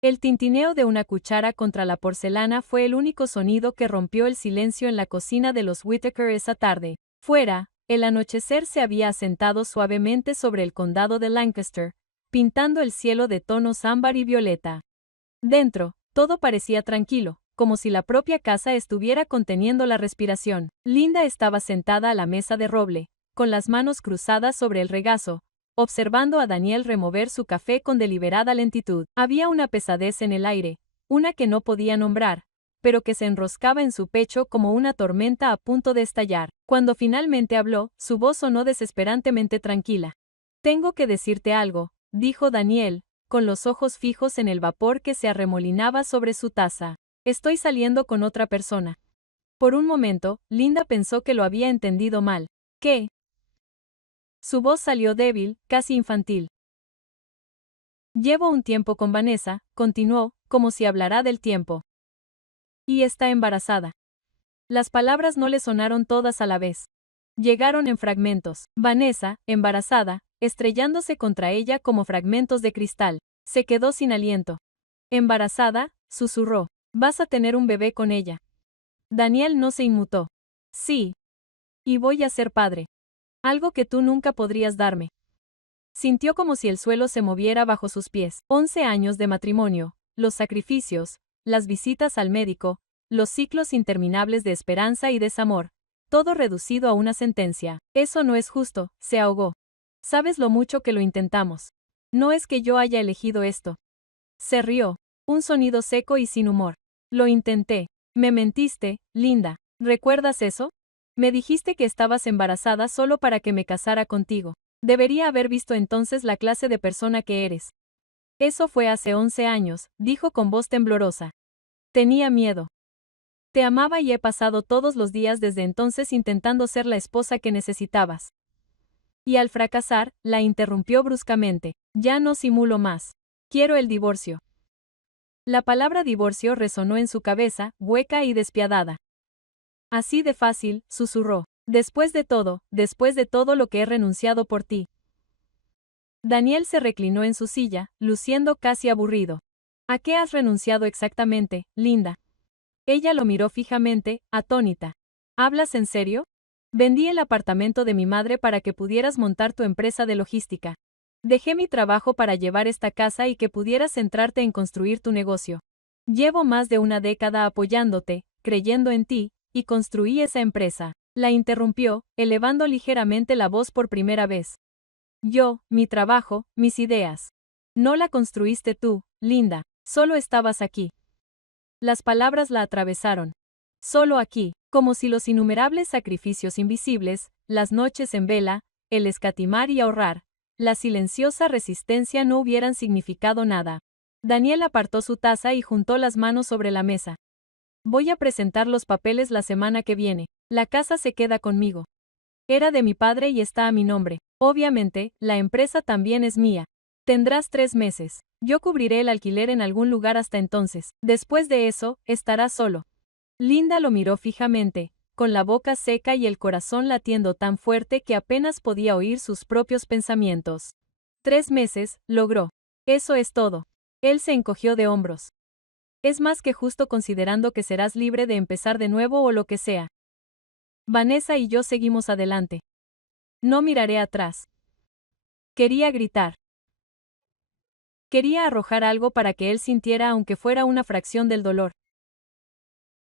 El tintineo de una cuchara contra la porcelana fue el único sonido que rompió el silencio en la cocina de los Whittaker esa tarde. Fuera, el anochecer se había asentado suavemente sobre el condado de Lancaster, pintando el cielo de tonos ámbar y violeta. Dentro, todo parecía tranquilo, como si la propia casa estuviera conteniendo la respiración. Linda estaba sentada a la mesa de roble, con las manos cruzadas sobre el regazo, observando a Daniel remover su café con deliberada lentitud. Había una pesadez en el aire, una que no podía nombrar, pero que se enroscaba en su pecho como una tormenta a punto de estallar. Cuando finalmente habló, su voz sonó desesperantemente tranquila. «Tengo que decirte algo», dijo Daniel, con los ojos fijos en el vapor que se arremolinaba sobre su taza. «Estoy saliendo con otra persona». Por un momento, Linda pensó que lo había entendido mal. «¿Qué?» Su voz salió débil, casi infantil. «Llevo un tiempo con Vanessa», continuó, como si hablara del tiempo. «Y está embarazada». Las palabras no le sonaron todas a la vez. Llegaron en fragmentos. Vanessa, embarazada, estrellándose contra ella como fragmentos de cristal. Se quedó sin aliento. «¿Embarazada?», susurró. «Vas a tener un bebé con ella». Daniel no se inmutó. «Sí. Y voy a ser padre. Algo que tú nunca podrías darme». Sintió como si el suelo se moviera bajo sus pies. 11 años de matrimonio, los sacrificios, las visitas al médico, los ciclos interminables de esperanza y desamor, todo reducido a una sentencia. «Eso no es justo», se ahogó. «Sabes lo mucho que lo intentamos. No es que yo haya elegido esto». Se rió, un sonido seco y sin humor. «Lo intenté. Me mentiste, Linda. ¿Recuerdas eso? Me dijiste que estabas embarazada solo para que me casara contigo. Debería haber visto entonces la clase de persona que eres». «Eso fue hace 11 años», dijo con voz temblorosa. «Tenía miedo. Te amaba y he pasado todos los días desde entonces intentando ser la esposa que necesitabas». Y al fracasar, la interrumpió bruscamente. «Ya no simulo más. Quiero el divorcio». La palabra divorcio resonó en su cabeza, hueca y despiadada. «Así de fácil», susurró. después de todo lo que he renunciado por ti». Daniel se reclinó en su silla, luciendo casi aburrido. «¿A qué has renunciado exactamente, Linda?» Ella lo miró fijamente, atónita. «¿Hablas en serio? Vendí el apartamento de mi madre para que pudieras montar tu empresa de logística. Dejé mi trabajo para llevar esta casa y que pudieras centrarte en construir tu negocio. Llevo más de una década apoyándote, creyendo en ti, y construí esa empresa». La interrumpió, elevando ligeramente la voz por primera vez. «Yo, mi trabajo, mis ideas. No la construiste tú, Linda, solo estabas aquí». Las palabras la atravesaron. «Solo aquí», como si los innumerables sacrificios invisibles, las noches en vela, el escatimar y ahorrar, la silenciosa resistencia no hubieran significado nada. Daniel apartó su taza y juntó las manos sobre la mesa. «Voy a presentar los papeles la semana que viene. La casa se queda conmigo. Era de mi padre y está a mi nombre. Obviamente, la empresa también es mía. Tendrás 3 meses. Yo cubriré el alquiler en algún lugar hasta entonces. Después de eso, estarás solo». Linda lo miró fijamente, con la boca seca y el corazón latiendo tan fuerte que apenas podía oír sus propios pensamientos. 3 meses, logró. «Eso es todo». Él se encogió de hombros. «Es más que justo considerando que serás libre de empezar de nuevo o lo que sea. Vanessa y yo seguimos adelante. No miraré atrás». Quería gritar. Quería arrojar algo para que él sintiera aunque fuera una fracción del dolor.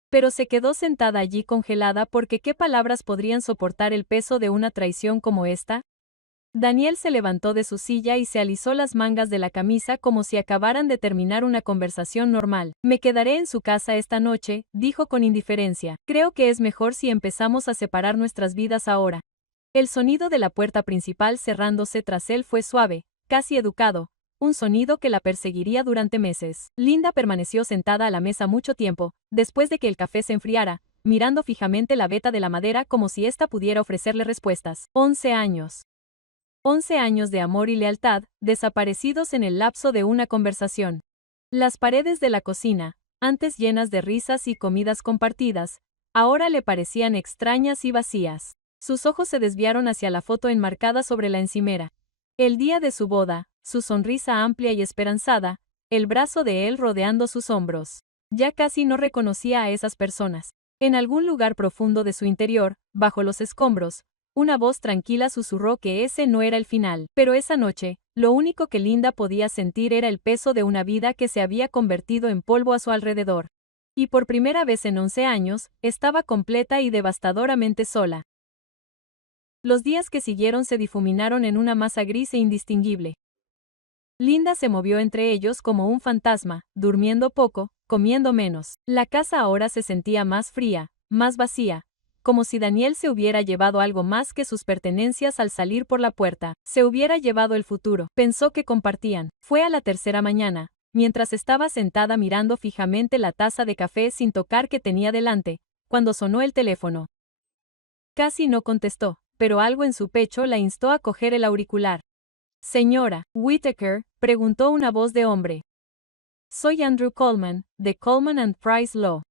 Pero se quedó sentada allí congelada porque ¿qué palabras podrían soportar el peso de una traición como esta? Daniel se levantó de su silla y se alisó las mangas de la camisa como si acabaran de terminar una conversación normal. «Me quedaré en su casa esta noche», dijo con indiferencia. «Creo que es mejor si empezamos a separar nuestras vidas ahora». El sonido de la puerta principal cerrándose tras él fue suave, casi educado, un sonido que la perseguiría durante meses. Linda permaneció sentada a la mesa mucho tiempo, después de que el café se enfriara, mirando fijamente la veta de la madera como si ésta pudiera ofrecerle respuestas. 11 años. 11 años de amor y lealtad, desaparecidos en el lapso de una conversación. Las paredes de la cocina, antes llenas de risas y comidas compartidas, ahora le parecían extrañas y vacías. Sus ojos se desviaron hacia la foto enmarcada sobre la encimera. El día de su boda, su sonrisa amplia y esperanzada, el brazo de él rodeando sus hombros. Ya casi no reconocía a esas personas. En algún lugar profundo de su interior, bajo los escombros, una voz tranquila susurró que ese no era el final. Pero esa noche, lo único que Linda podía sentir era el peso de una vida que se había convertido en polvo a su alrededor. Y por primera vez en 11 años, estaba completa y devastadoramente sola. Los días que siguieron se difuminaron en una masa gris e indistinguible. Linda se movió entre ellos como un fantasma, durmiendo poco, comiendo menos. La casa ahora se sentía más fría, más vacía, como si Daniel se hubiera llevado algo más que sus pertenencias al salir por la puerta. Se hubiera llevado el futuro. Pensó que compartían. Fue a la tercera mañana, mientras estaba sentada mirando fijamente la taza de café sin tocar que tenía delante, cuando sonó el teléfono. Casi no contestó, pero algo en su pecho la instó a coger el auricular. Señora Whittaker, preguntó una voz de hombre. Soy Andrew Coleman, de Coleman and Price Law.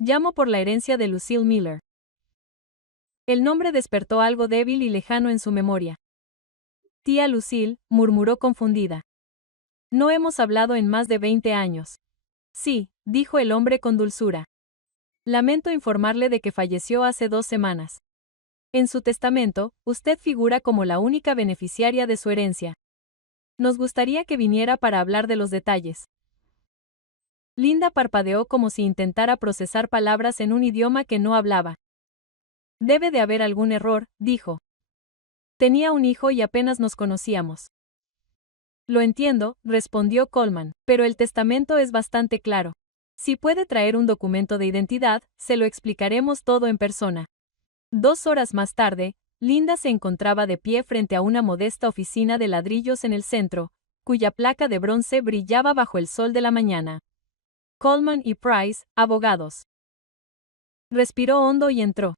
Llamo por la herencia de Lucille Miller. El nombre despertó algo débil y lejano en su memoria. Tía Lucille, murmuró confundida. No hemos hablado en más de 20 años. Sí, dijo el hombre con dulzura. Lamento informarle de que falleció hace 2 semanas. En su testamento, usted figura como la única beneficiaria de su herencia. Nos gustaría que viniera para hablar de los detalles. Linda parpadeó como si intentara procesar palabras en un idioma que no hablaba. Debe de haber algún error, dijo. Tenía un hijo y apenas nos conocíamos. Lo entiendo, respondió Coleman, pero el testamento es bastante claro. Si puede traer un documento de identidad, se lo explicaremos todo en persona. 2 horas más tarde, Linda se encontraba de pie frente a una modesta oficina de ladrillos en el centro, cuya placa de bronce brillaba bajo el sol de la mañana. Coleman y Price, abogados. Respiró hondo y entró.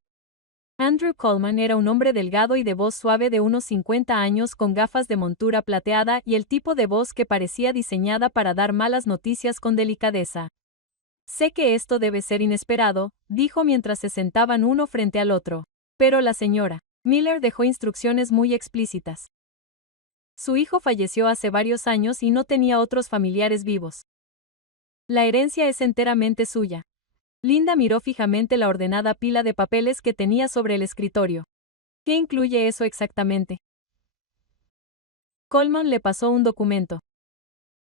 Andrew Coleman era un hombre delgado y de voz suave de unos 50 años con gafas de montura plateada y el tipo de voz que parecía diseñada para dar malas noticias con delicadeza. Sé que esto debe ser inesperado, dijo mientras se sentaban uno frente al otro. Pero la señora Miller dejó instrucciones muy explícitas. Su hijo falleció hace varios años y no tenía otros familiares vivos. La herencia es enteramente suya. Linda miró fijamente la ordenada pila de papeles que tenía sobre el escritorio. ¿Qué incluye eso exactamente? Coleman le pasó un documento.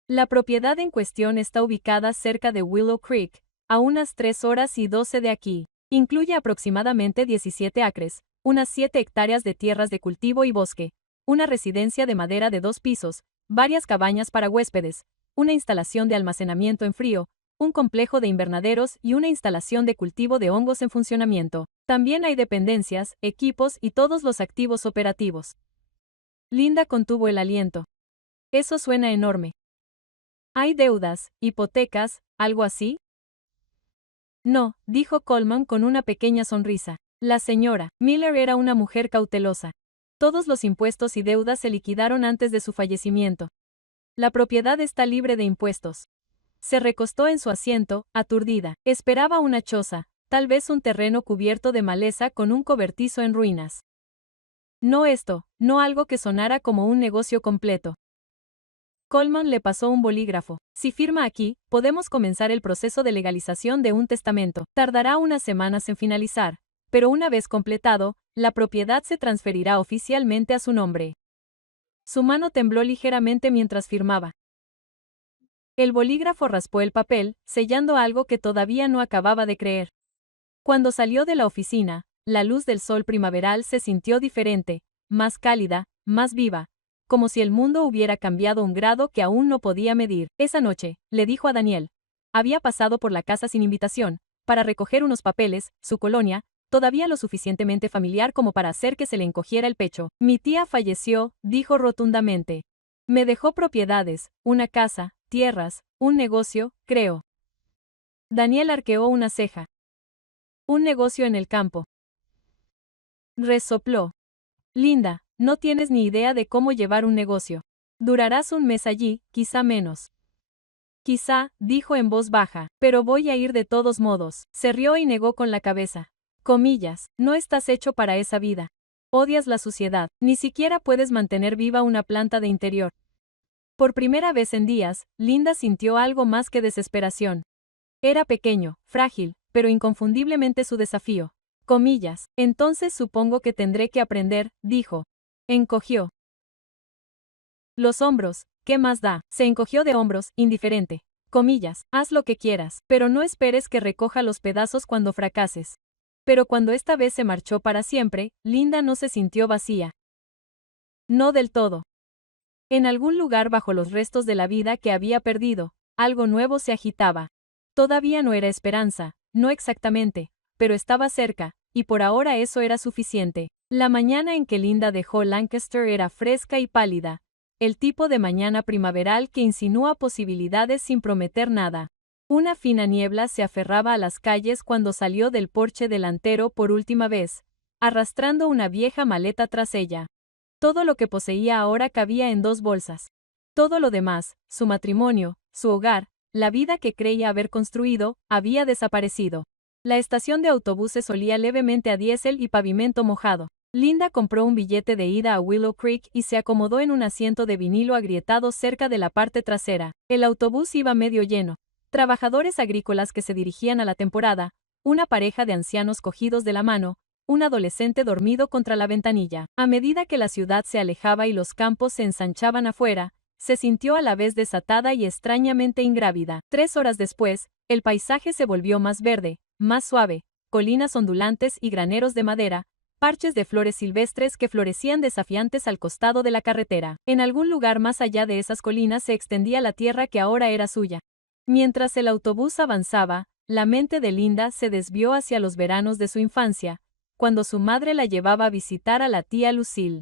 La propiedad en cuestión está ubicada cerca de Willow Creek, a unas 3 horas y 12 de aquí. Incluye aproximadamente 17 acres, unas 7 hectáreas de tierras de cultivo y bosque, una residencia de madera de 2 pisos, varias cabañas para huéspedes, una instalación de almacenamiento en frío, un complejo de invernaderos y una instalación de cultivo de hongos en funcionamiento. También hay dependencias, equipos y todos los activos operativos. Linda contuvo el aliento. Eso suena enorme. ¿Hay deudas, hipotecas, algo así? No, dijo Coleman con una pequeña sonrisa. La señora Miller era una mujer cautelosa. Todos los impuestos y deudas se liquidaron antes de su fallecimiento. La propiedad está libre de impuestos. Se recostó en su asiento, aturdida. Esperaba una choza, tal vez un terreno cubierto de maleza con un cobertizo en ruinas. No esto, no algo que sonara como un negocio completo. Coleman le pasó un bolígrafo. Si firma aquí, podemos comenzar el proceso de legalización de un testamento. Tardará unas semanas en finalizar, pero una vez completado, la propiedad se transferirá oficialmente a su nombre. Su mano tembló ligeramente mientras firmaba. El bolígrafo raspó el papel, sellando algo que todavía no acababa de creer. Cuando salió de la oficina, la luz del sol primaveral se sintió diferente, más cálida, más viva, como si el mundo hubiera cambiado un grado que aún no podía medir. Esa noche, le dijo a Daniel. Había pasado por la casa sin invitación, para recoger unos papeles, su colonia, todavía lo suficientemente familiar como para hacer que se le encogiera el pecho. Mi tía falleció, dijo rotundamente. Me dejó propiedades, una casa, tierras, un negocio, creo. Daniel arqueó una ceja. Un negocio en el campo. Resopló. Linda, no tienes ni idea de cómo llevar un negocio. Durarás un mes allí, quizá menos. Quizá, dijo en voz baja, pero voy a ir de todos modos. Se rió y negó con la cabeza. Comillas, no estás hecho para esa vida. Odias la suciedad, ni siquiera puedes mantener viva una planta de interior. Por primera vez en días, Linda sintió algo más que desesperación. Era pequeño, frágil, pero inconfundiblemente su desafío. Comillas. Entonces supongo que tendré que aprender, dijo. Encogió los hombros. ¿Qué más da? Se encogió de hombros, indiferente. Comillas. Haz lo que quieras, pero no esperes que recoja los pedazos cuando fracases. Pero cuando esta vez se marchó para siempre, Linda no se sintió vacía. No del todo. En algún lugar bajo los restos de la vida que había perdido, algo nuevo se agitaba. Todavía no era esperanza, no exactamente, pero estaba cerca, y por ahora eso era suficiente. La mañana en que Linda dejó Lancaster era fresca y pálida, el tipo de mañana primaveral que insinúa posibilidades sin prometer nada. Una fina niebla se aferraba a las calles cuando salió del porche delantero por última vez, arrastrando una vieja maleta tras ella. Todo lo que poseía ahora cabía en 2 bolsas. Todo lo demás, su matrimonio, su hogar, la vida que creía haber construido, había desaparecido. La estación de autobuses olía levemente a diésel y pavimento mojado. Linda compró un billete de ida a Willow Creek y se acomodó en un asiento de vinilo agrietado cerca de la parte trasera. El autobús iba medio lleno. Trabajadores agrícolas que se dirigían a la temporada, una pareja de ancianos cogidos de la mano, un adolescente dormido contra la ventanilla. A medida que la ciudad se alejaba y los campos se ensanchaban afuera, se sintió a la vez desatada y extrañamente ingrávida. 3 horas después, el paisaje se volvió más verde, más suave, colinas ondulantes y graneros de madera, parches de flores silvestres que florecían desafiantes al costado de la carretera. En algún lugar más allá de esas colinas se extendía la tierra que ahora era suya. Mientras el autobús avanzaba, la mente de Linda se desvió hacia los veranos de su infancia, cuando su madre la llevaba a visitar a la tía Lucille.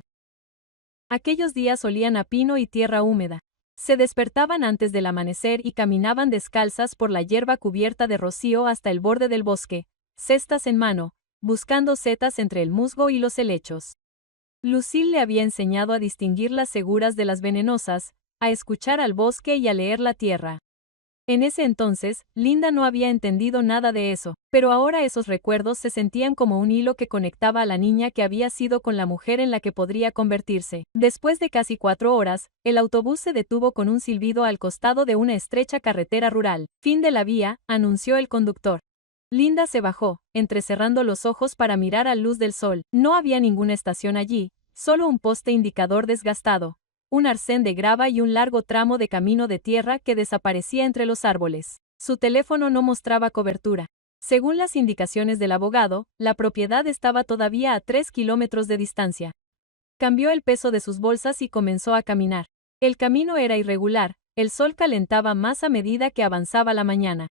Aquellos días olían a pino y tierra húmeda. Se despertaban antes del amanecer y caminaban descalzas por la hierba cubierta de rocío hasta el borde del bosque, cestas en mano, buscando setas entre el musgo y los helechos. Lucille le había enseñado a distinguir las seguras de las venenosas, a escuchar al bosque y a leer la tierra. En ese entonces, Linda no había entendido nada de eso, pero ahora esos recuerdos se sentían como un hilo que conectaba a la niña que había sido con la mujer en la que podría convertirse. Después de casi 4 horas, el autobús se detuvo con un silbido al costado de una estrecha carretera rural. Fin de la vía, anunció el conductor. Linda se bajó, entrecerrando los ojos para mirar a luz del sol. No había ninguna estación allí, solo un poste indicador desgastado, un arcén de grava y un largo tramo de camino de tierra que desaparecía entre los árboles. Su teléfono no mostraba cobertura. Según las indicaciones del abogado, la propiedad estaba todavía a 3 kilómetros de distancia. Cambió el peso de sus bolsas y comenzó a caminar. El camino era irregular, el sol calentaba más a medida que avanzaba la mañana.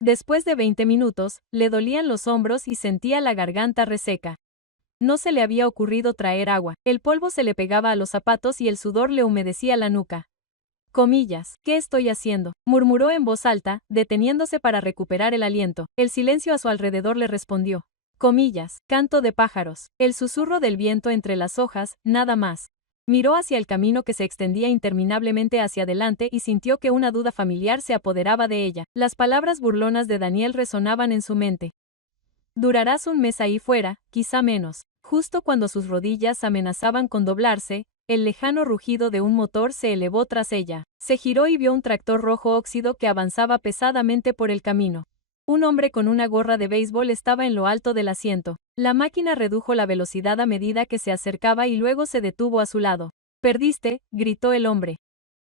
Después de 20 minutos, le dolían los hombros y sentía la garganta reseca. No se le había ocurrido traer agua. El polvo se le pegaba a los zapatos y el sudor le humedecía la nuca. Comillas. ¿Qué estoy haciendo?, murmuró en voz alta, deteniéndose para recuperar el aliento. El silencio a su alrededor le respondió. Comillas. Canto de pájaros. El susurro del viento entre las hojas, nada más. Miró hacia el camino que se extendía interminablemente hacia adelante y sintió que una duda familiar se apoderaba de ella. Las palabras burlonas de Daniel resonaban en su mente. Durarás un mes ahí fuera, quizá menos. Justo cuando sus rodillas amenazaban con doblarse, el lejano rugido de un motor se elevó tras ella. Se giró y vio un tractor rojo óxido que avanzaba pesadamente por el camino. Un hombre con una gorra de béisbol estaba en lo alto del asiento. La máquina redujo la velocidad a medida que se acercaba y luego se detuvo a su lado. «Perdiste», gritó el hombre.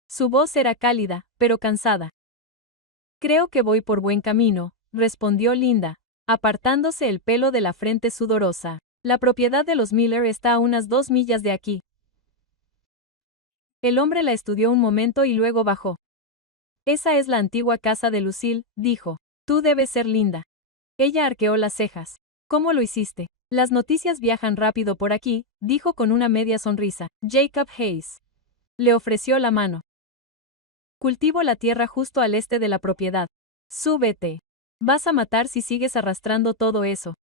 Su voz era cálida, pero cansada. «Creo que voy por buen camino», respondió Linda, apartándose el pelo de la frente sudorosa. «La propiedad de los Miller está a unas 2 millas de aquí». El hombre la estudió un momento y luego bajó. «Esa es la antigua casa de Lucille», dijo. «Tú debes ser Linda». Ella arqueó las cejas. «¿Cómo lo hiciste?». «Las noticias viajan rápido por aquí», dijo con una media sonrisa. «Jacob Hayes». Le ofreció la mano. «Cultivo la tierra justo al este de la propiedad. Súbete. Vas a matar si sigues arrastrando todo eso».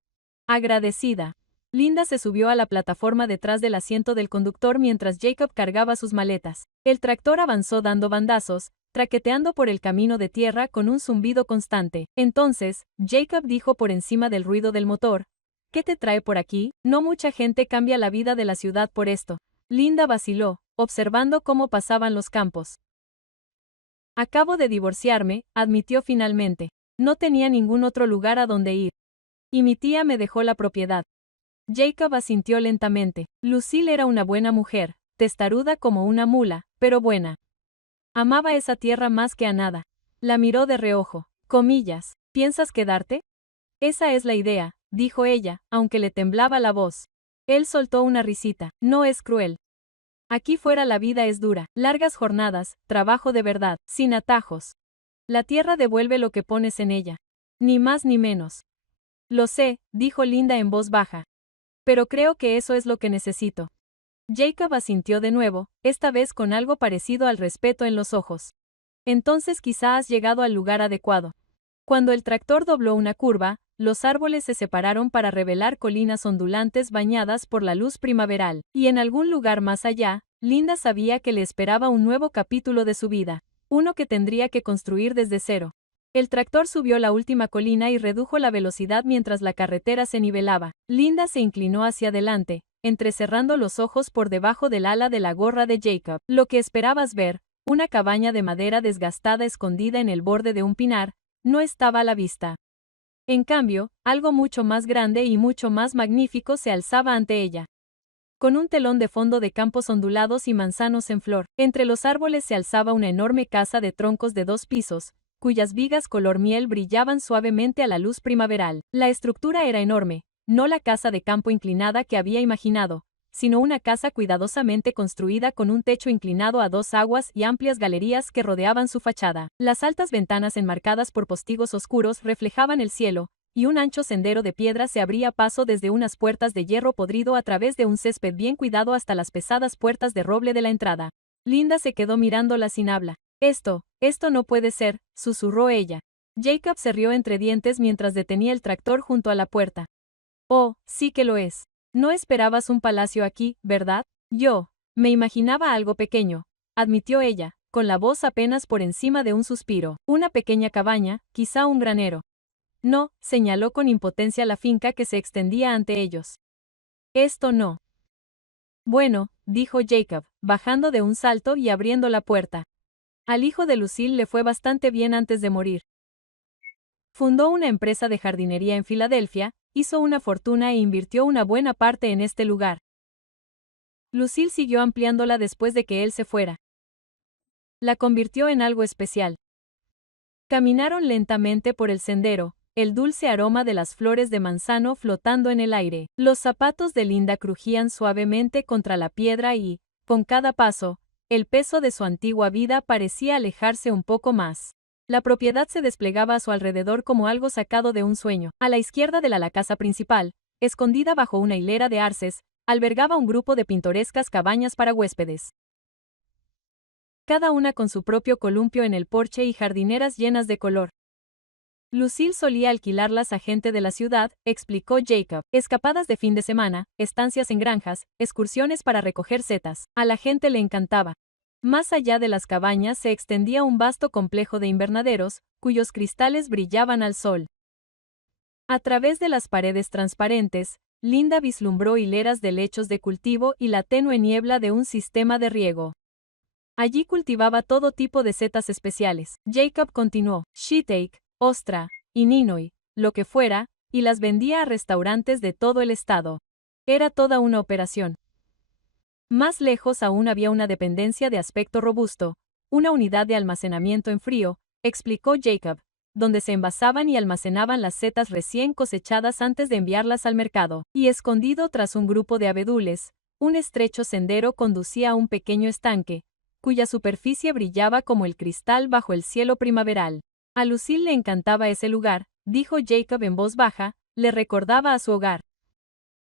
Agradecida. Linda se subió a la plataforma detrás del asiento del conductor mientras Jacob cargaba sus maletas. El tractor avanzó dando bandazos, traqueteando por el camino de tierra con un zumbido constante. Entonces, Jacob dijo por encima del ruido del motor, «¿Qué te trae por aquí?». «No mucha gente cambia la vida de la ciudad por esto». Linda vaciló, observando cómo pasaban los campos. Acabo de divorciarme, admitió finalmente. No tenía ningún otro lugar a donde ir. Y mi tía me dejó la propiedad. Jacob asintió lentamente. Lucille era una buena mujer, testaruda como una mula, pero buena. Amaba esa tierra más que a nada. La miró de reojo. Comillas. ¿Piensas quedarte? Esa es la idea, dijo ella, aunque le temblaba la voz. Él soltó una risita. No es cruel. Aquí fuera la vida es dura, largas jornadas, trabajo de verdad, sin atajos. La tierra devuelve lo que pones en ella. Ni más ni menos. Lo sé, dijo Linda en voz baja. Pero creo que eso es lo que necesito. Jacob asintió de nuevo, esta vez con algo parecido al respeto en los ojos. Entonces quizá has llegado al lugar adecuado. Cuando el tractor dobló una curva, los árboles se separaron para revelar colinas ondulantes bañadas por la luz primaveral, y en algún lugar más allá, Linda sabía que le esperaba un nuevo capítulo de su vida, uno que tendría que construir desde cero. El tractor subió la última colina y redujo la velocidad mientras la carretera se nivelaba. Linda se inclinó hacia adelante, entrecerrando los ojos por debajo del ala de la gorra de Jacob. Lo que esperabas ver, una cabaña de madera desgastada escondida en el borde de un pinar, no estaba a la vista. En cambio, algo mucho más grande y mucho más magnífico se alzaba ante ella. Con un telón de fondo de campos ondulados y manzanos en flor, entre los árboles se alzaba una enorme casa de troncos de 2 pisos, cuyas vigas color miel brillaban suavemente a la luz primaveral. La estructura era enorme, no la casa de campo inclinada que había imaginado, sino una casa cuidadosamente construida con un techo inclinado a 2 aguas y amplias galerías que rodeaban su fachada. Las altas ventanas enmarcadas por postigos oscuros reflejaban el cielo, y un ancho sendero de piedra se abría paso desde unas puertas de hierro podrido a través de un césped bien cuidado hasta las pesadas puertas de roble de la entrada. Linda se quedó mirándola sin habla. Esto no puede ser, susurró ella. Jacob se rió entre dientes mientras detenía el tractor junto a la puerta. Oh, sí que lo es. No esperabas un palacio aquí, ¿verdad? Yo me imaginaba algo pequeño, admitió ella, con la voz apenas por encima de un suspiro. Una pequeña cabaña, quizá un granero. No, señaló con impotencia la finca que se extendía ante ellos. Esto no. Bueno, dijo Jacob, bajando de un salto y abriendo la puerta. Al hijo de Lucille le fue bastante bien antes de morir. Fundó una empresa de jardinería en Filadelfia, hizo una fortuna e invirtió una buena parte en este lugar. Lucille siguió ampliándola después de que él se fuera. La convirtió en algo especial. Caminaron lentamente por el sendero, el dulce aroma de las flores de manzano flotando en el aire. Los zapatos de Linda crujían suavemente contra la piedra y, con cada paso, el peso de su antigua vida parecía alejarse un poco más. La propiedad se desplegaba a su alrededor como algo sacado de un sueño. A la izquierda de la casa principal, escondida bajo una hilera de arces, albergaba un grupo de pintorescas cabañas para huéspedes. Cada una con su propio columpio en el porche y jardineras llenas de color. Lucille solía alquilarlas a gente de la ciudad, explicó Jacob. Escapadas de fin de semana, estancias en granjas, excursiones para recoger setas. A la gente le encantaba. Más allá de las cabañas se extendía un vasto complejo de invernaderos, cuyos cristales brillaban al sol. A través de las paredes transparentes, Linda vislumbró hileras de lechos de cultivo y la tenue niebla de un sistema de riego. Allí cultivaba todo tipo de setas especiales. Jacob continuó, shiitake, ostra, y ninoy, lo que fuera, y las vendía a restaurantes de todo el estado. Era toda una operación. Más lejos aún había una dependencia de aspecto robusto, una unidad de almacenamiento en frío, explicó Jacob, donde se envasaban y almacenaban las setas recién cosechadas antes de enviarlas al mercado, y escondido tras un grupo de abedules, un estrecho sendero conducía a un pequeño estanque, cuya superficie brillaba como el cristal bajo el cielo primaveral. A Lucille le encantaba ese lugar, dijo Jacob en voz baja, le recordaba a su hogar.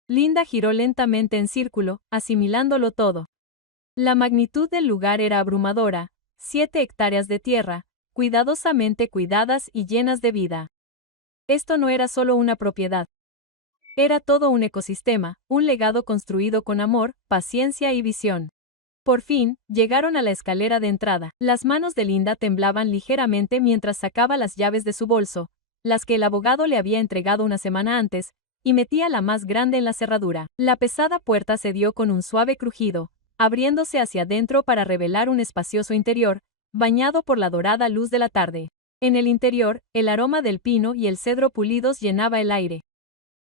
Linda giró lentamente en círculo, asimilándolo todo. La magnitud del lugar era abrumadora, 7 hectáreas de tierra, cuidadosamente cuidadas y llenas de vida. Esto no era solo una propiedad. Era todo un ecosistema, un legado construido con amor, paciencia y visión. Por fin, llegaron a la escalera de entrada. Las manos de Linda temblaban ligeramente mientras sacaba las llaves de su bolso, las que el abogado le había entregado una semana antes, y metía la más grande en la cerradura. La pesada puerta cedió con un suave crujido, abriéndose hacia adentro para revelar un espacioso interior, bañado por la dorada luz de la tarde. En el interior, el aroma del pino y el cedro pulidos llenaba el aire.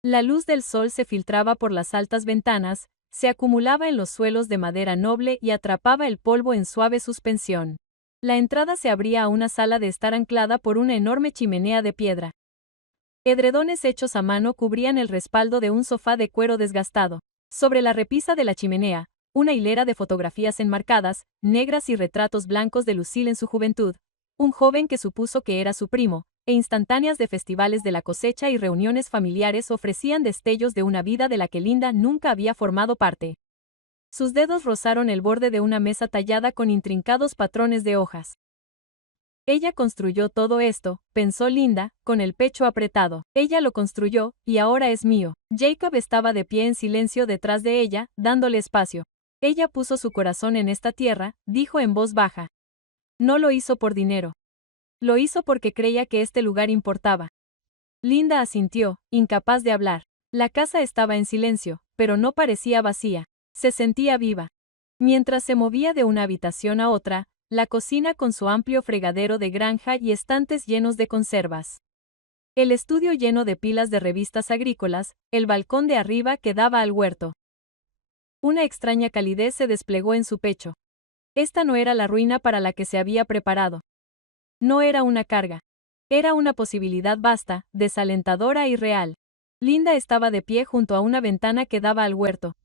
La luz del sol se filtraba por las altas ventanas, se acumulaba en los suelos de madera noble y atrapaba el polvo en suave suspensión. La entrada se abría a una sala de estar anclada por una enorme chimenea de piedra. Edredones hechos a mano cubrían el respaldo de un sofá de cuero desgastado. Sobre la repisa de la chimenea, una hilera de fotografías enmarcadas, negras y retratos blancos de Lucille en su juventud, un joven que supuso que era su primo, e instantáneas de festivales de la cosecha y reuniones familiares ofrecían destellos de una vida de la que Linda nunca había formado parte. Sus dedos rozaron el borde de una mesa tallada con intrincados patrones de hojas. Ella construyó todo esto, pensó Linda, con el pecho apretado. Ella lo construyó, y ahora es mío. Jacob estaba de pie en silencio detrás de ella, dándole espacio. Ella puso su corazón en esta tierra, dijo en voz baja. No lo hizo por dinero. Lo hizo porque creía que este lugar importaba. Linda asintió, incapaz de hablar. La casa estaba en silencio, pero no parecía vacía. Se sentía viva. Mientras se movía de una habitación a otra, la cocina con su amplio fregadero de granja y estantes llenos de conservas. El estudio lleno de pilas de revistas agrícolas, el balcón de arriba que daba al huerto. Una extraña calidez se desplegó en su pecho. Esta no era la ruina para la que se había preparado. No era una carga. Era una posibilidad vasta, desalentadora y real. Linda estaba de pie junto a una ventana que daba al huerto.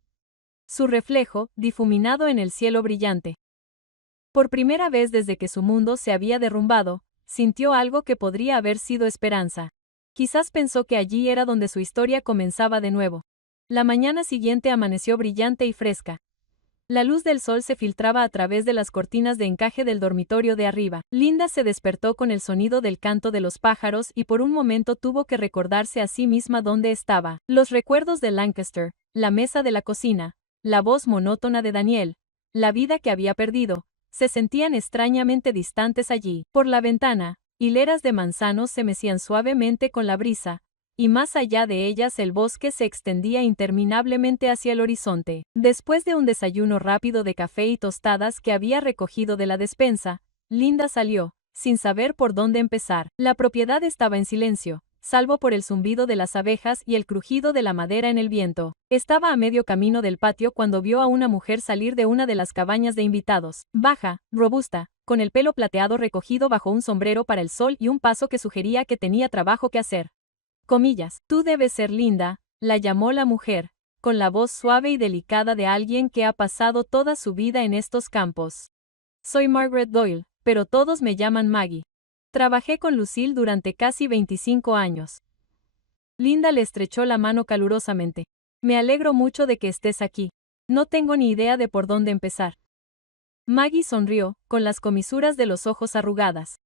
Su reflejo, difuminado en el cielo brillante. Por primera vez desde que su mundo se había derrumbado, sintió algo que podría haber sido esperanza. Quizás pensó que allí era donde su historia comenzaba de nuevo. La mañana siguiente amaneció brillante y fresca. La luz del sol se filtraba a través de las cortinas de encaje del dormitorio de arriba. Linda se despertó con el sonido del canto de los pájaros y por un momento tuvo que recordarse a sí misma dónde estaba. Los recuerdos de Lancaster, la mesa de la cocina, la voz monótona de Daniel, la vida que había perdido, se sentían extrañamente distantes allí. Por la ventana, hileras de manzanos se mecían suavemente con la brisa, y más allá de ellas el bosque se extendía interminablemente hacia el horizonte. Después de un desayuno rápido de café y tostadas que había recogido de la despensa, Linda salió, sin saber por dónde empezar. La propiedad estaba en silencio, salvo por el zumbido de las abejas y el crujido de la madera en el viento. Estaba a medio camino del patio cuando vio a una mujer salir de una de las cabañas de invitados, baja, robusta, con el pelo plateado recogido bajo un sombrero para el sol y un paso que sugería que tenía trabajo que hacer. Comillas, tú debes ser Linda, la llamó la mujer, con la voz suave y delicada de alguien que ha pasado toda su vida en estos campos. Soy Margaret Doyle, pero todos me llaman Maggie. Trabajé con Lucille durante casi 25 años. Linda le estrechó la mano calurosamente. Me alegro mucho de que estés aquí. No tengo ni idea de por dónde empezar. Maggie sonrió, con las comisuras de los ojos arrugadas.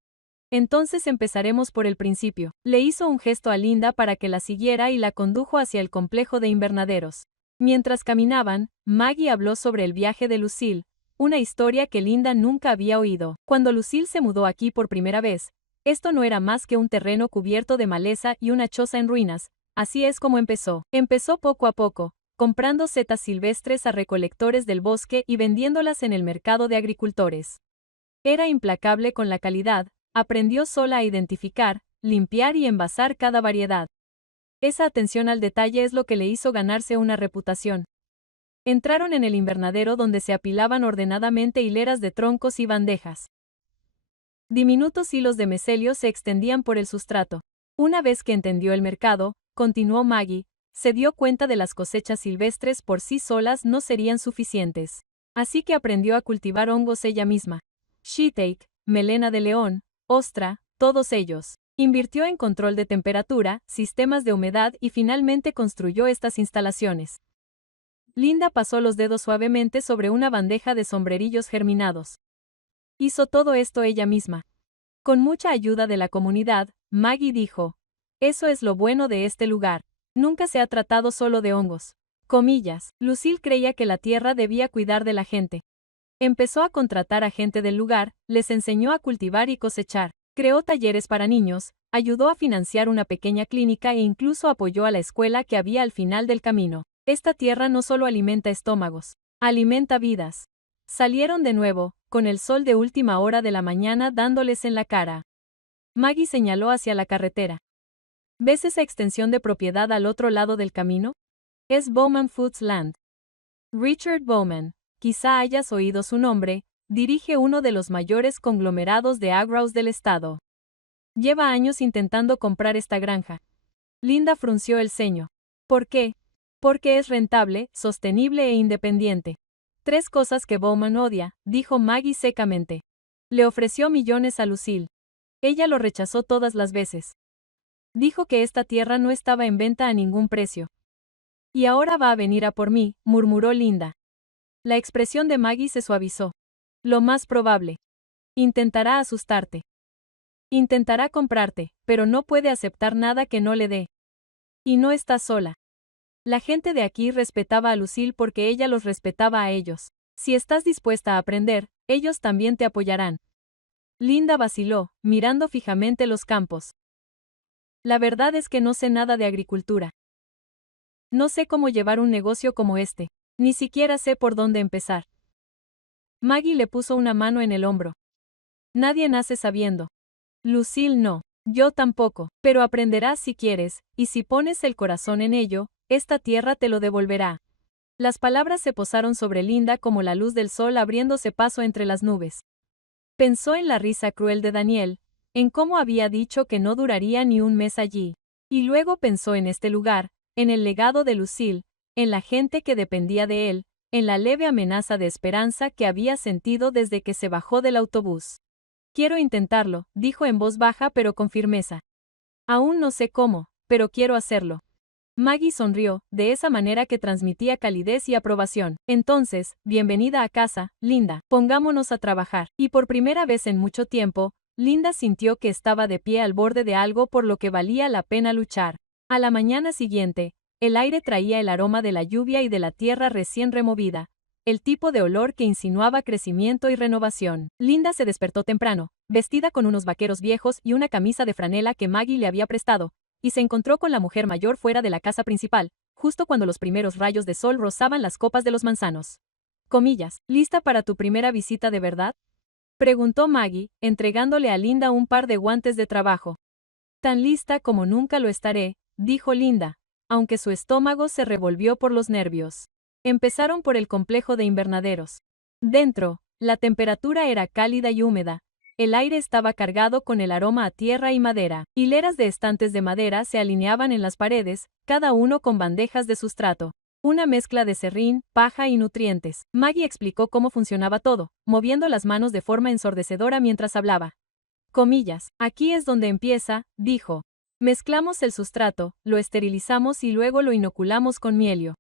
Entonces empezaremos por el principio. Le hizo un gesto a Linda para que la siguiera y la condujo hacia el complejo de invernaderos. Mientras caminaban, Maggie habló sobre el viaje de Lucille, una historia que Linda nunca había oído. Cuando Lucille se mudó aquí por primera vez, esto no era más que un terreno cubierto de maleza y una choza en ruinas. Así es como empezó. Empezó poco a poco, comprando setas silvestres a recolectores del bosque y vendiéndolas en el mercado de agricultores. Era implacable con la calidad. Aprendió sola a identificar, limpiar y envasar cada variedad. Esa atención al detalle es lo que le hizo ganarse una reputación. Entraron en el invernadero donde se apilaban ordenadamente hileras de troncos y bandejas. Diminutos hilos de mecelio se extendían por el sustrato. Una vez que entendió el mercado, continuó Maggie, se dio cuenta de las cosechas silvestres por sí solas no serían suficientes. Así que aprendió a cultivar hongos ella misma. Shiitake, melena de león, ostra, todos ellos. Invirtió en control de temperatura, sistemas de humedad y finalmente construyó estas instalaciones. Linda pasó los dedos suavemente sobre una bandeja de sombrerillos germinados. Hizo todo esto ella misma. Con mucha ayuda de la comunidad, Maggie dijo, eso es lo bueno de este lugar. Nunca se ha tratado solo de hongos. Comillas, Lucille creía que la tierra debía cuidar de la gente. Empezó a contratar a gente del lugar, les enseñó a cultivar y cosechar, creó talleres para niños, ayudó a financiar una pequeña clínica e incluso apoyó a la escuela que había al final del camino. Esta tierra no solo alimenta estómagos, alimenta vidas. Salieron de nuevo, con el sol de última hora de la mañana dándoles en la cara. Maggie señaló hacia la carretera. ¿Ves esa extensión de propiedad al otro lado del camino? Es Bowman Foods Land. Richard Bowman, quizá hayas oído su nombre, dirige uno de los mayores conglomerados de agrouse del estado. Lleva años intentando comprar esta granja. Linda frunció el ceño. ¿Por qué? Porque es rentable, sostenible e independiente. 3 cosas que Bowman odia, dijo Maggie secamente. Le ofreció millones a Lucille. Ella lo rechazó todas las veces. Dijo que esta tierra no estaba en venta a ningún precio. Y ahora va a venir a por mí, murmuró Linda. La expresión de Maggie se suavizó. Lo más probable. Intentará asustarte. Intentará comprarte, pero no puede aceptar nada que no le dé. Y no está sola. La gente de aquí respetaba a Lucille porque ella los respetaba a ellos. Si estás dispuesta a aprender, ellos también te apoyarán. Linda vaciló, mirando fijamente los campos. La verdad es que no sé nada de agricultura. No sé cómo llevar un negocio como este. Ni siquiera sé por dónde empezar. Maggie le puso una mano en el hombro. Nadie nace sabiendo. Lucille no. Yo tampoco. Pero aprenderás si quieres, y si pones el corazón en ello, esta tierra te lo devolverá. Las palabras se posaron sobre Linda como la luz del sol abriéndose paso entre las nubes. Pensó en la risa cruel de Daniel, en cómo había dicho que no duraría ni un mes allí. Y luego pensó en este lugar, en el legado de Lucille, en la gente que dependía de él, en la leve amenaza de esperanza que había sentido desde que se bajó del autobús. Quiero intentarlo, dijo en voz baja pero con firmeza. Aún no sé cómo, pero quiero hacerlo. Maggie sonrió, de esa manera que transmitía calidez y aprobación. Entonces, bienvenida a casa, Linda, pongámonos a trabajar. Y por primera vez en mucho tiempo, Linda sintió que estaba de pie al borde de algo por lo que valía la pena luchar. A la mañana siguiente, el aire traía el aroma de la lluvia y de la tierra recién removida, el tipo de olor que insinuaba crecimiento y renovación. Linda se despertó temprano, vestida con unos vaqueros viejos y una camisa de franela que Maggie le había prestado, y se encontró con la mujer mayor fuera de la casa principal, justo cuando los primeros rayos de sol rozaban las copas de los manzanos. Comillas, ¿lista para tu primera visita de verdad? Preguntó Maggie, entregándole a Linda un par de guantes de trabajo. Tan lista como nunca lo estaré, dijo Linda, aunque su estómago se revolvió por los nervios. Empezaron por el complejo de invernaderos. Dentro, la temperatura era cálida y húmeda. El aire estaba cargado con el aroma a tierra y madera. Hileras de estantes de madera se alineaban en las paredes, cada uno con bandejas de sustrato. Una mezcla de serrín, paja y nutrientes. Maggie explicó cómo funcionaba todo, moviendo las manos de forma ensordecedora mientras hablaba. Comillas, aquí es donde empieza, dijo. Mezclamos el sustrato, lo esterilizamos y luego lo inoculamos con mielio.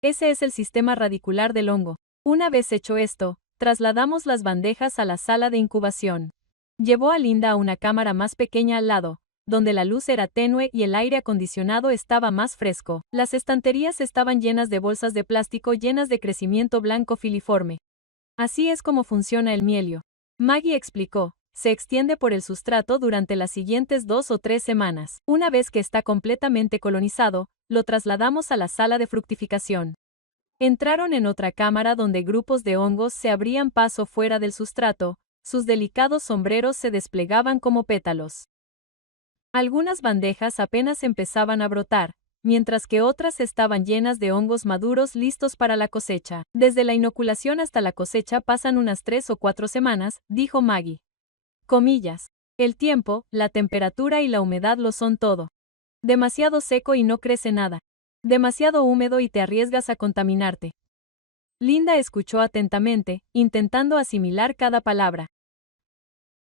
Ese es el sistema radicular del hongo. Una vez hecho esto, trasladamos las bandejas a la sala de incubación. Llevó a Linda a una cámara más pequeña al lado, donde la luz era tenue y el aire acondicionado estaba más fresco. Las estanterías estaban llenas de bolsas de plástico llenas de crecimiento blanco filiforme. Así es como funciona el mielio. Maggie explicó. Se extiende por el sustrato durante las siguientes 2 o 3 semanas. Una vez que está completamente colonizado, lo trasladamos a la sala de fructificación. Entraron en otra cámara donde grupos de hongos se abrían paso fuera del sustrato, sus delicados sombreros se desplegaban como pétalos. Algunas bandejas apenas empezaban a brotar, mientras que otras estaban llenas de hongos maduros listos para la cosecha. Desde la inoculación hasta la cosecha pasan unas 3 o 4 semanas, dijo Maggie. Comillas. El tiempo, la temperatura y la humedad lo son todo. Demasiado seco y no crece nada. Demasiado húmedo y te arriesgas a contaminarte. Linda escuchó atentamente, intentando asimilar cada palabra.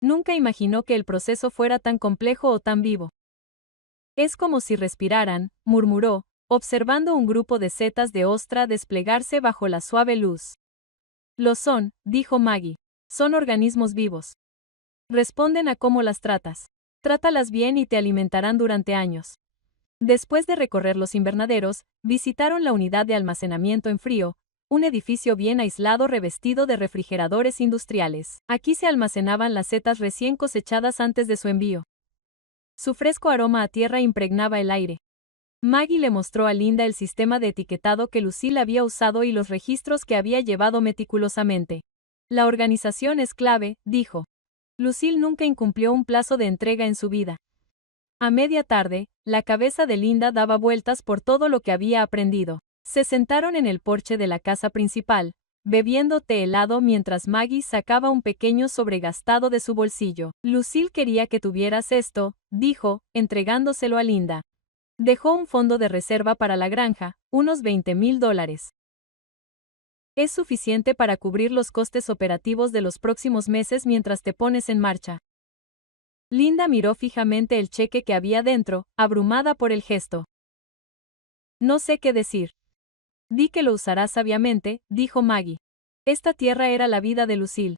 Nunca imaginó que el proceso fuera tan complejo o tan vivo. Es como si respiraran, murmuró, observando un grupo de setas de ostra desplegarse bajo la suave luz. Lo son, dijo Maggie. Son organismos vivos. Responden a cómo las tratas. Trátalas bien y te alimentarán durante años. Después de recorrer los invernaderos, visitaron la unidad de almacenamiento en frío, un edificio bien aislado revestido de refrigeradores industriales. Aquí se almacenaban las setas recién cosechadas antes de su envío. Su fresco aroma a tierra impregnaba el aire. Maggie le mostró a Linda el sistema de etiquetado que Lucille había usado y los registros que había llevado meticulosamente. La organización es clave, dijo. Lucille nunca incumplió un plazo de entrega en su vida. A media tarde, la cabeza de Linda daba vueltas por todo lo que había aprendido. Se sentaron en el porche de la casa principal, bebiendo té helado mientras Maggie sacaba un pequeño sobregastado de su bolsillo. Lucille quería que tuvieras esto, dijo, entregándoselo a Linda. Dejó un fondo de reserva para la granja, unos $20,000. Es suficiente para cubrir los costes operativos de los próximos meses mientras te pones en marcha. Linda miró fijamente el cheque que había dentro, abrumada por el gesto. No sé qué decir. Di que lo usarás sabiamente, dijo Maggie. Esta tierra era la vida de Lucille.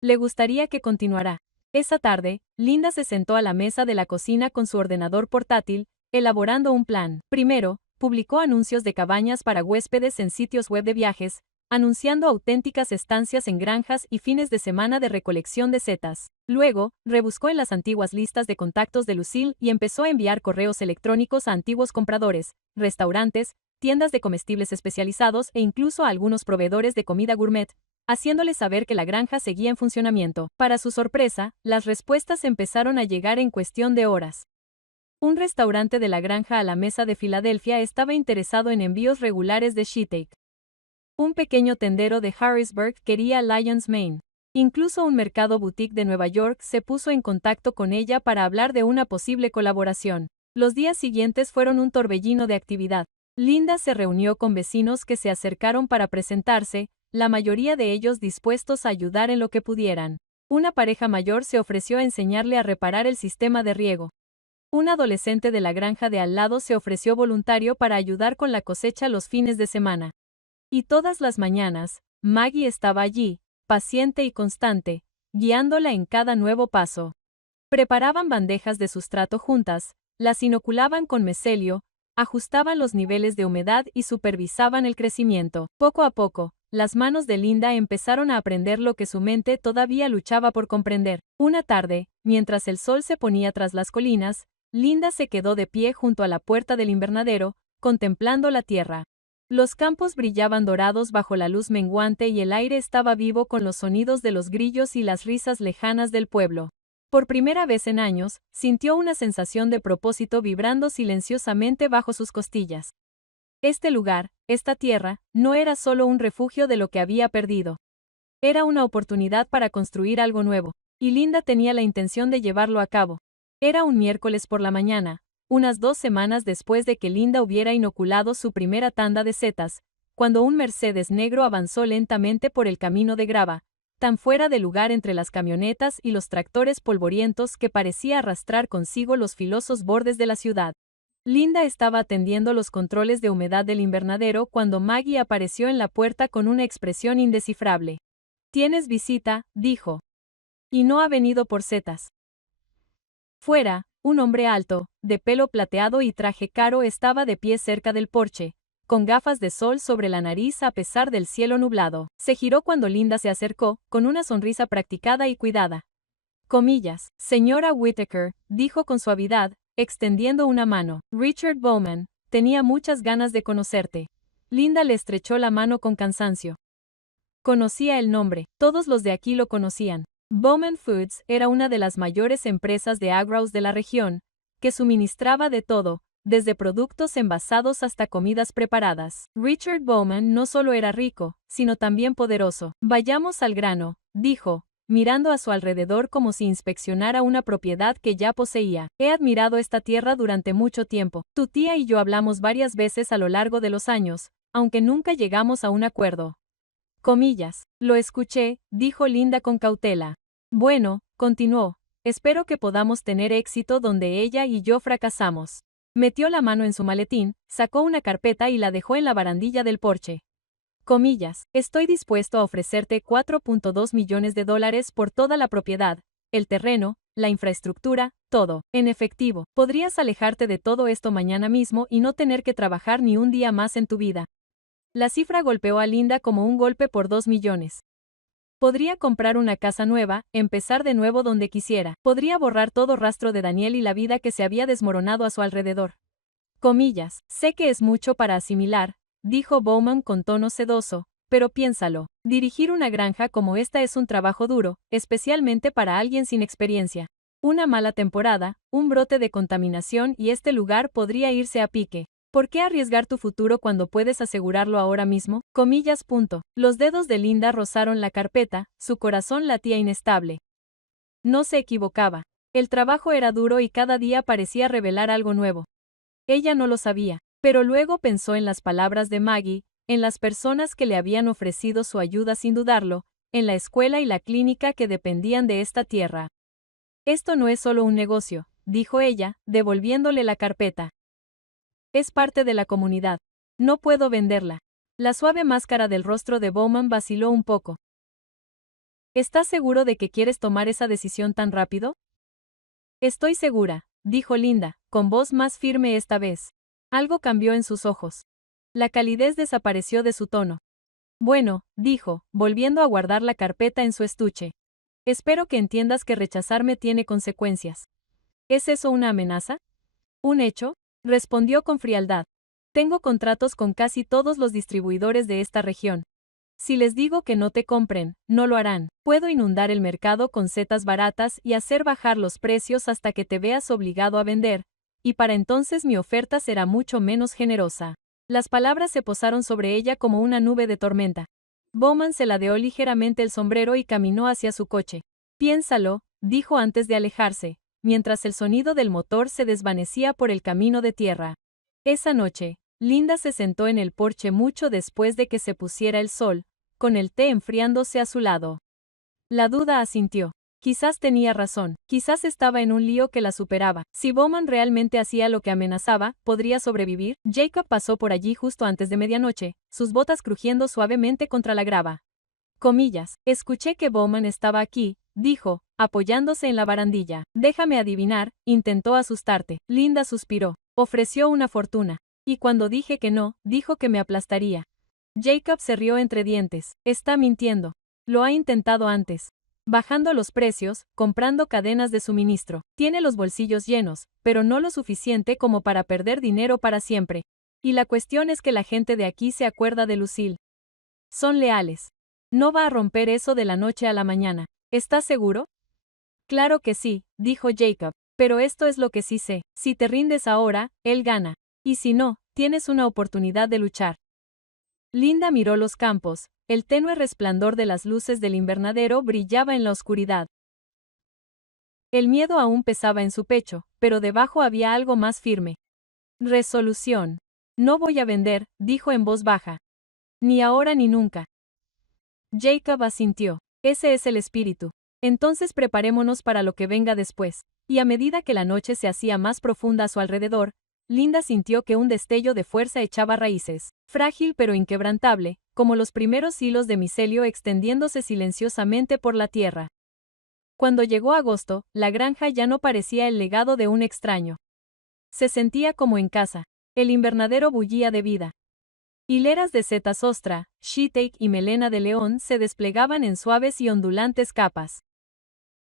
Le gustaría que continuara. Esa tarde, Linda se sentó a la mesa de la cocina con su ordenador portátil, elaborando un plan. Primero, publicó anuncios de cabañas para huéspedes en sitios web de viajes, anunciando auténticas estancias en granjas y fines de semana de recolección de setas. Luego, rebuscó en las antiguas listas de contactos de Lucille y empezó a enviar correos electrónicos a antiguos compradores, restaurantes, tiendas de comestibles especializados e incluso a algunos proveedores de comida gourmet, haciéndoles saber que la granja seguía en funcionamiento. Para su sorpresa, las respuestas empezaron a llegar en cuestión de horas. Un restaurante de la granja a la mesa de Filadelfia estaba interesado en envíos regulares de sheetak. Un pequeño tendero de Harrisburg quería Lion's Mane. Incluso un mercado boutique de Nueva York se puso en contacto con ella para hablar de una posible colaboración. Los días siguientes fueron un torbellino de actividad. Linda se reunió con vecinos que se acercaron para presentarse, la mayoría de ellos dispuestos a ayudar en lo que pudieran. Una pareja mayor se ofreció a enseñarle a reparar el sistema de riego. Un adolescente de la granja de al lado se ofreció voluntario para ayudar con la cosecha los fines de semana. Y todas las mañanas, Maggie estaba allí, paciente y constante, guiándola en cada nuevo paso. Preparaban bandejas de sustrato juntas, las inoculaban con micelio, ajustaban los niveles de humedad y supervisaban el crecimiento. Poco a poco, las manos de Linda empezaron a aprender lo que su mente todavía luchaba por comprender. Una tarde, mientras el sol se ponía tras las colinas, Linda se quedó de pie junto a la puerta del invernadero, contemplando la tierra. Los campos brillaban dorados bajo la luz menguante y el aire estaba vivo con los sonidos de los grillos y las risas lejanas del pueblo. Por primera vez en años, sintió una sensación de propósito vibrando silenciosamente bajo sus costillas. Este lugar, esta tierra, no era solo un refugio de lo que había perdido. Era una oportunidad para construir algo nuevo, y Linda tenía la intención de llevarlo a cabo. Era un miércoles por la mañana, unas 2 semanas después de que Linda hubiera inoculado su primera tanda de setas, cuando un Mercedes negro avanzó lentamente por el camino de grava, tan fuera de lugar entre las camionetas y los tractores polvorientos que parecía arrastrar consigo los filosos bordes de la ciudad. Linda estaba atendiendo los controles de humedad del invernadero cuando Maggie apareció en la puerta con una expresión indescifrable. «Tienes visita», dijo. «Y no ha venido por setas». Fuera, un hombre alto, de pelo plateado y traje caro estaba de pie cerca del porche, con gafas de sol sobre la nariz a pesar del cielo nublado. Se giró cuando Linda se acercó, con una sonrisa practicada y cuidada. Comillas, «Señora Whittaker», dijo con suavidad, extendiendo una mano. «Richard Bowman, tenía muchas ganas de conocerte». Linda le estrechó la mano con cansancio. Conocía el nombre, todos los de aquí lo conocían. Bowman Foods era una de las mayores empresas de agrouse de la región, que suministraba de todo, desde productos envasados hasta comidas preparadas. Richard Bowman no solo era rico, sino también poderoso. «Vayamos al grano», dijo, mirando a su alrededor como si inspeccionara una propiedad que ya poseía. «He admirado esta tierra durante mucho tiempo. Tu tía y yo hablamos varias veces a lo largo de los años, aunque nunca llegamos a un acuerdo». Comillas. «Lo escuché», dijo Linda con cautela. «Bueno», continuó, «espero que podamos tener éxito donde ella y yo fracasamos». Metió la mano en su maletín, sacó una carpeta y la dejó en la barandilla del porche. Comillas. «Estoy dispuesto a ofrecerte $4.2 millones por toda la propiedad, el terreno, la infraestructura, todo, en efectivo. Podrías alejarte de todo esto mañana mismo y no tener que trabajar ni un día más en tu vida». La cifra golpeó a Linda como un golpe por 2 millones. Podría comprar una casa nueva, empezar de nuevo donde quisiera. Podría borrar todo rastro de Daniel y la vida que se había desmoronado a su alrededor. Comillas. «Sé que es mucho para asimilar», dijo Bowman con tono sedoso, pero piénsalo. Dirigir una granja como esta es un trabajo duro, especialmente para alguien sin experiencia. Una mala temporada, un brote de contaminación y este lugar podría irse a pique. ¿Por qué arriesgar tu futuro cuando puedes asegurarlo ahora mismo? Comillas. Los dedos de Linda rozaron la carpeta, su corazón latía inestable. No se equivocaba. El trabajo era duro y cada día parecía revelar algo nuevo. Ella no lo sabía, pero luego pensó en las palabras de Maggie, en las personas que le habían ofrecido su ayuda sin dudarlo, en la escuela y la clínica que dependían de esta tierra. Esto no es solo un negocio, dijo ella, devolviéndole la carpeta. Es parte de la comunidad. No puedo venderla. La suave máscara del rostro de Bowman vaciló un poco. ¿Estás seguro de que quieres tomar esa decisión tan rápido? Estoy segura, dijo Linda, con voz más firme esta vez. Algo cambió en sus ojos. La calidez desapareció de su tono. Bueno, dijo, volviendo a guardar la carpeta en su estuche. Espero que entiendas que rechazarme tiene consecuencias. ¿Es eso una amenaza? ¿Un hecho? Respondió con frialdad. Tengo contratos con casi todos los distribuidores de esta región. Si les digo que no te compren, no lo harán. Puedo inundar el mercado con setas baratas y hacer bajar los precios hasta que te veas obligado a vender, y para entonces mi oferta será mucho menos generosa. Las palabras se posaron sobre ella como una nube de tormenta. Bowman se ladeó ligeramente el sombrero y caminó hacia su coche. Piénsalo, dijo antes de alejarse, mientras el sonido del motor se desvanecía por el camino de tierra. Esa noche, Linda se sentó en el porche mucho después de que se pusiera el sol, con el té enfriándose a su lado. La duda asintió. Quizás tenía razón, quizás estaba en un lío que la superaba. Si Bowman realmente hacía lo que amenazaba, ¿podría sobrevivir? Jacob pasó por allí justo antes de medianoche, sus botas crujiendo suavemente contra la grava. Comillas, escuché que Bowman estaba aquí, dijo, apoyándose en la barandilla. Déjame adivinar, intentó asustarte. Linda suspiró. Ofreció una fortuna. Y cuando dije que no, dijo que me aplastaría. Jacob se rió entre dientes. Está mintiendo. Lo ha intentado antes. Bajando los precios, comprando cadenas de suministro. Tiene los bolsillos llenos, pero no lo suficiente como para perder dinero para siempre. Y la cuestión es que la gente de aquí se acuerda de Lucille. Son leales. No va a romper eso de la noche a la mañana. ¿Estás seguro? Claro que sí, dijo Jacob. Pero esto es lo que sí sé. Si te rindes ahora, él gana. Y si no, tienes una oportunidad de luchar. Linda miró los campos. El tenue resplandor de las luces del invernadero brillaba en la oscuridad. El miedo aún pesaba en su pecho, pero debajo había algo más firme. Resolución. No voy a vender, dijo en voz baja. Ni ahora ni nunca. Jacob asintió. Ese es el espíritu. Entonces preparémonos para lo que venga después. Y a medida que la noche se hacía más profunda a su alrededor, Linda sintió que un destello de fuerza echaba raíces, frágil pero inquebrantable, como los primeros hilos de micelio extendiéndose silenciosamente por la tierra. Cuando llegó agosto, la granja ya no parecía el legado de un extraño. Se sentía como en casa. El invernadero bullía de vida. Hileras de setas ostra, shiitake y melena de león se desplegaban en suaves y ondulantes capas.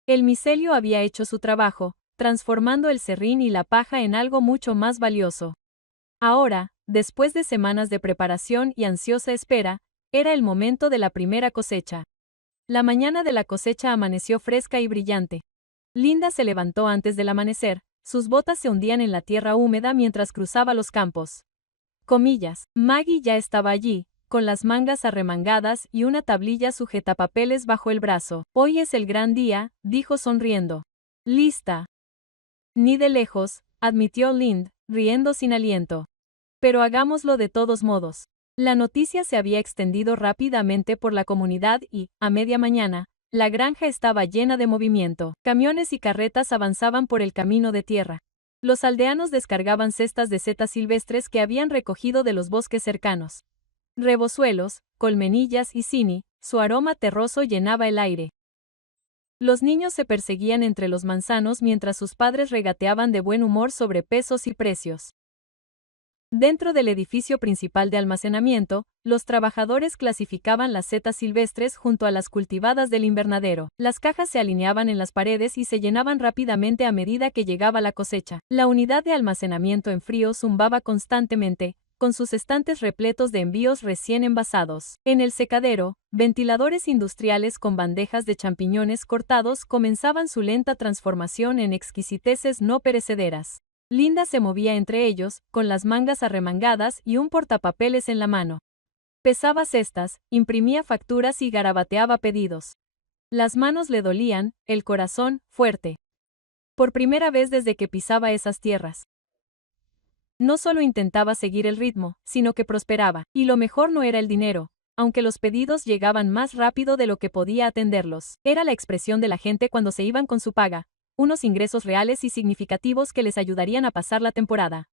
El micelio había hecho su trabajo, transformando el serrín y la paja en algo mucho más valioso. Ahora, después de semanas de preparación y ansiosa espera, era el momento de la primera cosecha. La mañana de la cosecha amaneció fresca y brillante. Linda se levantó antes del amanecer, sus botas se hundían en la tierra húmeda mientras cruzaba los campos. Comillas, Maggie ya estaba allí, con las mangas arremangadas y una tablilla sujetapapeles bajo el brazo. Hoy es el gran día, dijo sonriendo. Lista. Ni de lejos, admitió Lind, riendo sin aliento. Pero hagámoslo de todos modos. La noticia se había extendido rápidamente por la comunidad y, a media mañana, la granja estaba llena de movimiento. Camiones y carretas avanzaban por el camino de tierra. Los aldeanos descargaban cestas de setas silvestres que habían recogido de los bosques cercanos. Rebozuelos, colmenillas y cini, su aroma terroso llenaba el aire. Los niños se perseguían entre los manzanos mientras sus padres regateaban de buen humor sobre pesos y precios. Dentro del edificio principal de almacenamiento, los trabajadores clasificaban las setas silvestres junto a las cultivadas del invernadero. Las cajas se alineaban en las paredes y se llenaban rápidamente a medida que llegaba la cosecha. La unidad de almacenamiento en frío zumbaba constantemente, con sus estantes repletos de envíos recién envasados. En el secadero, ventiladores industriales con bandejas de champiñones cortados comenzaban su lenta transformación en exquisiteces no perecederas. Linda se movía entre ellos, con las mangas arremangadas y un portapapeles en la mano. Pesaba cestas, imprimía facturas y garabateaba pedidos. Las manos le dolían, el corazón, fuerte. Por primera vez desde que pisaba esas tierras. No solo intentaba seguir el ritmo, sino que prosperaba, y lo mejor no era el dinero, aunque los pedidos llegaban más rápido de lo que podía atenderlos. Era la expresión de la gente cuando se iban con su paga, unos ingresos reales y significativos que les ayudarían a pasar la temporada.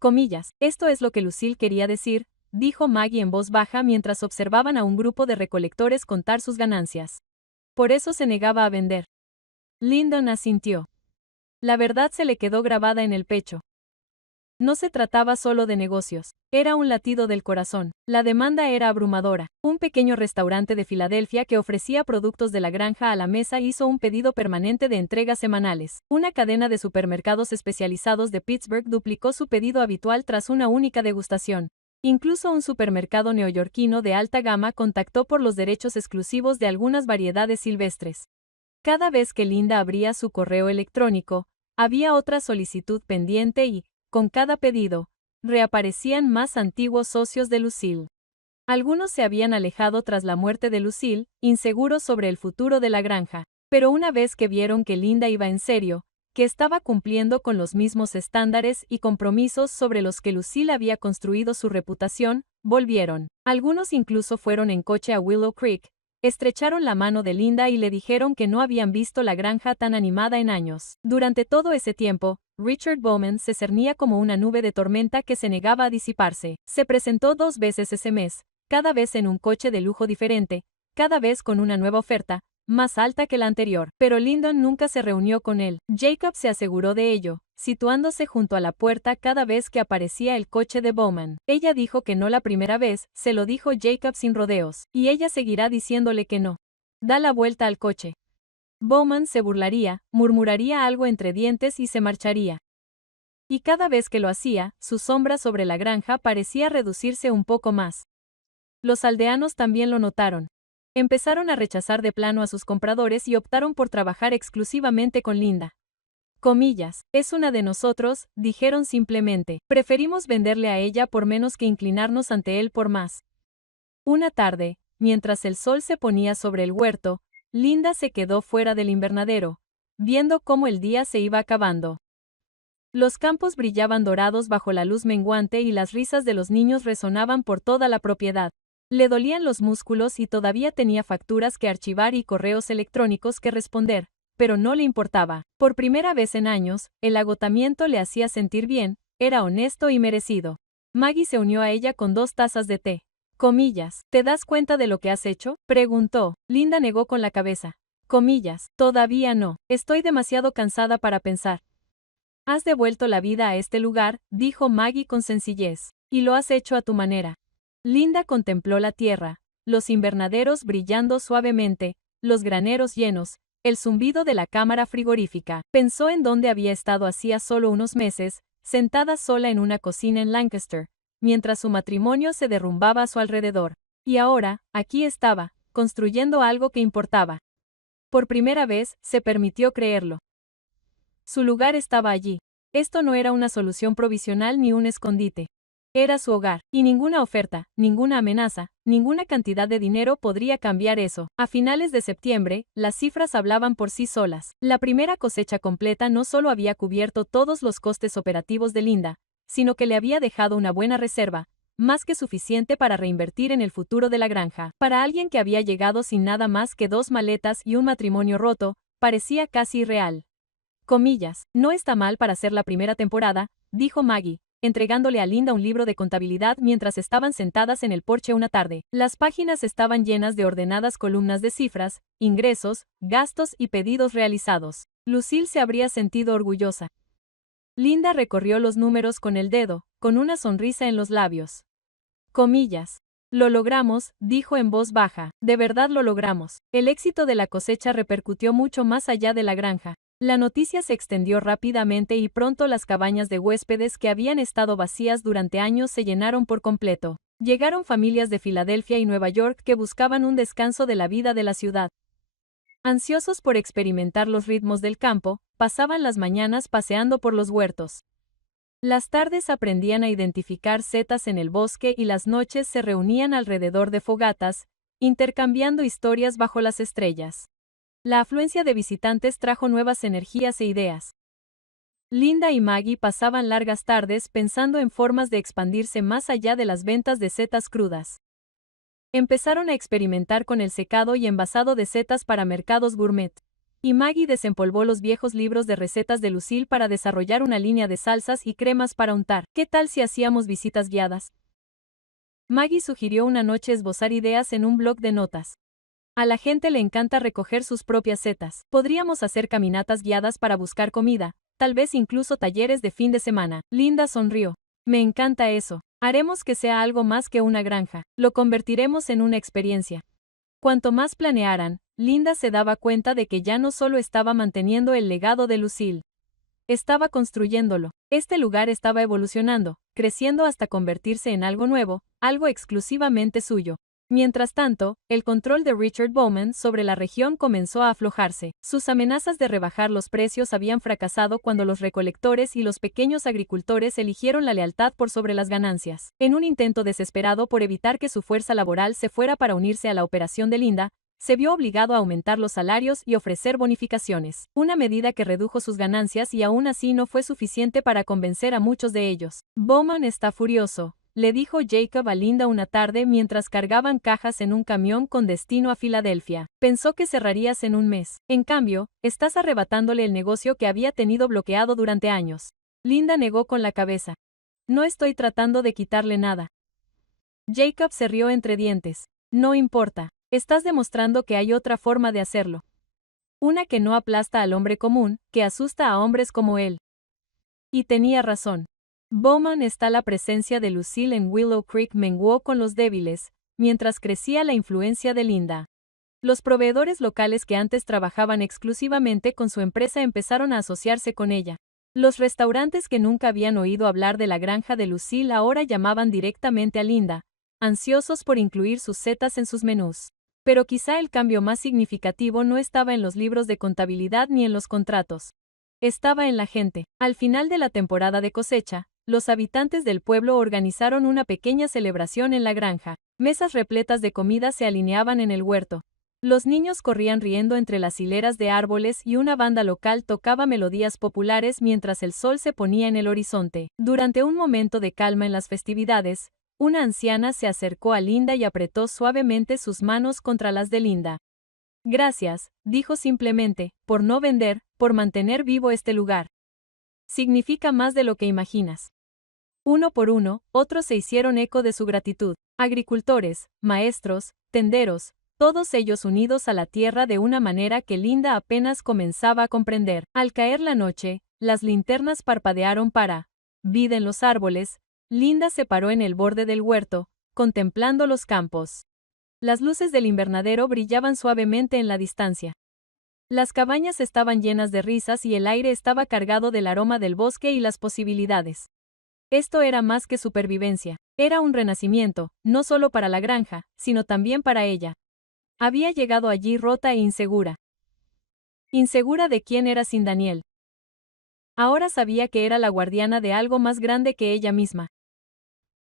Comillas, esto es lo que Lucille quería decir, dijo Maggie en voz baja mientras observaban a un grupo de recolectores contar sus ganancias. Por eso se negaba a vender. Lyndon asintió. La verdad se le quedó grabada en el pecho. No se trataba solo de negocios, era un latido del corazón. La demanda era abrumadora. Un pequeño restaurante de Filadelfia que ofrecía productos de la granja a la mesa hizo un pedido permanente de entregas semanales. Una cadena de supermercados especializados de Pittsburgh duplicó su pedido habitual tras una única degustación. Incluso un supermercado neoyorquino de alta gama contactó por los derechos exclusivos de algunas variedades silvestres. Cada vez que Linda abría su correo electrónico, había otra solicitud pendiente y, con cada pedido, reaparecían más antiguos socios de Lucille. Algunos se habían alejado tras la muerte de Lucille, inseguros sobre el futuro de la granja, pero una vez que vieron que Linda iba en serio, que estaba cumpliendo con los mismos estándares y compromisos sobre los que Lucille había construido su reputación, volvieron. Algunos incluso fueron en coche a Willow Creek, estrecharon la mano de Linda y le dijeron que no habían visto la granja tan animada en años. Durante todo ese tiempo, Richard Bowman se cernía como una nube de tormenta que se negaba a disiparse. Se presentó 2 veces ese mes, cada vez en un coche de lujo diferente, cada vez con una nueva oferta, más alta que la anterior. Pero Lyndon nunca se reunió con él. Jacob se aseguró de ello, situándose junto a la puerta cada vez que aparecía el coche de Bowman. Ella dijo que no la primera vez, se lo dijo Jacob sin rodeos, y ella seguirá diciéndole que no. Da la vuelta al coche. Bowman se burlaría, murmuraría algo entre dientes y se marcharía. Y cada vez que lo hacía, su sombra sobre la granja parecía reducirse un poco más. Los aldeanos también lo notaron. Empezaron a rechazar de plano a sus compradores y optaron por trabajar exclusivamente con Linda. Comillas, es una de nosotros, dijeron simplemente. Preferimos venderle a ella por menos que inclinarnos ante él por más. Una tarde, mientras el sol se ponía sobre el huerto, Linda se quedó fuera del invernadero, viendo cómo el día se iba acabando. Los campos brillaban dorados bajo la luz menguante y las risas de los niños resonaban por toda la propiedad. Le dolían los músculos y todavía tenía facturas que archivar y correos electrónicos que responder, pero no le importaba. Por primera vez en años, el agotamiento le hacía sentir bien, era honesto y merecido. Maggie se unió a ella con 2 tazas de té. Comillas, ¿te das cuenta de lo que has hecho?, preguntó. Linda negó con la cabeza. Comillas, todavía no, estoy demasiado cansada para pensar. Has devuelto la vida a este lugar, dijo Maggie con sencillez, y lo has hecho a tu manera. Linda contempló la tierra, los invernaderos brillando suavemente, los graneros llenos, el zumbido de la cámara frigorífica. Pensó en dónde había estado hacía solo unos meses, sentada sola en una cocina en Lancaster, mientras su matrimonio se derrumbaba a su alrededor. Y ahora, aquí estaba, construyendo algo que importaba. Por primera vez, se permitió creerlo. Su lugar estaba allí. Esto no era una solución provisional ni un escondite. Era su hogar, y ninguna oferta, ninguna amenaza, ninguna cantidad de dinero podría cambiar eso. A finales de septiembre, las cifras hablaban por sí solas. La primera cosecha completa no solo había cubierto todos los costes operativos de Linda, sino que le había dejado una buena reserva, más que suficiente para reinvertir en el futuro de la granja. Para alguien que había llegado sin nada más que 2 maletas y un matrimonio roto, parecía casi irreal. Comillas, no está mal para ser la primera temporada, dijo Maggie, entregándole a Linda un libro de contabilidad mientras estaban sentadas en el porche una tarde. Las páginas estaban llenas de ordenadas columnas de cifras, ingresos, gastos y pedidos realizados. Lucille se habría sentido orgullosa. Linda recorrió los números con el dedo, con una sonrisa en los labios. Comillas. Lo logramos, dijo en voz baja. De verdad lo logramos. El éxito de la cosecha repercutió mucho más allá de la granja. La noticia se extendió rápidamente y pronto las cabañas de huéspedes que habían estado vacías durante años se llenaron por completo. Llegaron familias de Filadelfia y Nueva York que buscaban un descanso de la vida de la ciudad. Ansiosos por experimentar los ritmos del campo, pasaban las mañanas paseando por los huertos. Las tardes aprendían a identificar setas en el bosque y las noches se reunían alrededor de fogatas, intercambiando historias bajo las estrellas. La afluencia de visitantes trajo nuevas energías e ideas. Linda y Maggie pasaban largas tardes pensando en formas de expandirse más allá de las ventas de setas crudas. Empezaron a experimentar con el secado y envasado de setas para mercados gourmet. Y Maggie desempolvó los viejos libros de recetas de Lucille para desarrollar una línea de salsas y cremas para untar. ¿Qué tal si hacíamos visitas guiadas? Maggie sugirió una noche esbozar ideas en un bloc de notas. A la gente le encanta recoger sus propias setas. Podríamos hacer caminatas guiadas para buscar comida, tal vez incluso talleres de fin de semana. Linda sonrió. Me encanta eso. Haremos que sea algo más que una granja. Lo convertiremos en una experiencia. Cuanto más planearan, Linda se daba cuenta de que ya no solo estaba manteniendo el legado de Lucille. Estaba construyéndolo. Este lugar estaba evolucionando, creciendo hasta convertirse en algo nuevo, algo exclusivamente suyo. Mientras tanto, el control de Richard Bowman sobre la región comenzó a aflojarse. Sus amenazas de rebajar los precios habían fracasado cuando los recolectores y los pequeños agricultores eligieron la lealtad por sobre las ganancias. En un intento desesperado por evitar que su fuerza laboral se fuera para unirse a la operación de Linda, se vio obligado a aumentar los salarios y ofrecer bonificaciones, una medida que redujo sus ganancias y aún así no fue suficiente para convencer a muchos de ellos. Bowman está furioso, le dijo Jacob a Linda una tarde mientras cargaban cajas en un camión con destino a Filadelfia. Pensó que cerrarías en un mes. En cambio, estás arrebatándole el negocio que había tenido bloqueado durante años. Linda negó con la cabeza. No estoy tratando de quitarle nada. Jacob se rió entre dientes. No importa. Estás demostrando que hay otra forma de hacerlo. Una que no aplasta al hombre común, que asusta a hombres como él. Y tenía razón. Bowman está la presencia de Lucille en Willow Creek menguó con los débiles, mientras crecía la influencia de Linda. Los proveedores locales que antes trabajaban exclusivamente con su empresa empezaron a asociarse con ella. Los restaurantes que nunca habían oído hablar de la granja de Lucille ahora llamaban directamente a Linda, ansiosos por incluir sus setas en sus menús. Pero quizá el cambio más significativo no estaba en los libros de contabilidad ni en los contratos. Estaba en la gente. Al final de la temporada de cosecha, los habitantes del pueblo organizaron una pequeña celebración en la granja. Mesas repletas de comida se alineaban en el huerto. Los niños corrían riendo entre las hileras de árboles y una banda local tocaba melodías populares mientras el sol se ponía en el horizonte. Durante un momento de calma en las festividades, una anciana se acercó a Linda y apretó suavemente sus manos contra las de Linda. Gracias, dijo simplemente, por no vender, por mantener vivo este lugar. Significa más de lo que imaginas. Uno por uno, otros se hicieron eco de su gratitud. Agricultores, maestros, tenderos, todos ellos unidos a la tierra de una manera que Linda apenas comenzaba a comprender. Al caer la noche, las linternas parpadearon para vida en los árboles. Linda se paró en el borde del huerto, contemplando los campos. Las luces del invernadero brillaban suavemente en la distancia. Las cabañas estaban llenas de risas y el aire estaba cargado del aroma del bosque y las posibilidades. Esto era más que supervivencia. Era un renacimiento, no solo para la granja, sino también para ella. Había llegado allí rota e insegura. Insegura de quién era sin Daniel. Ahora sabía que era la guardiana de algo más grande que ella misma.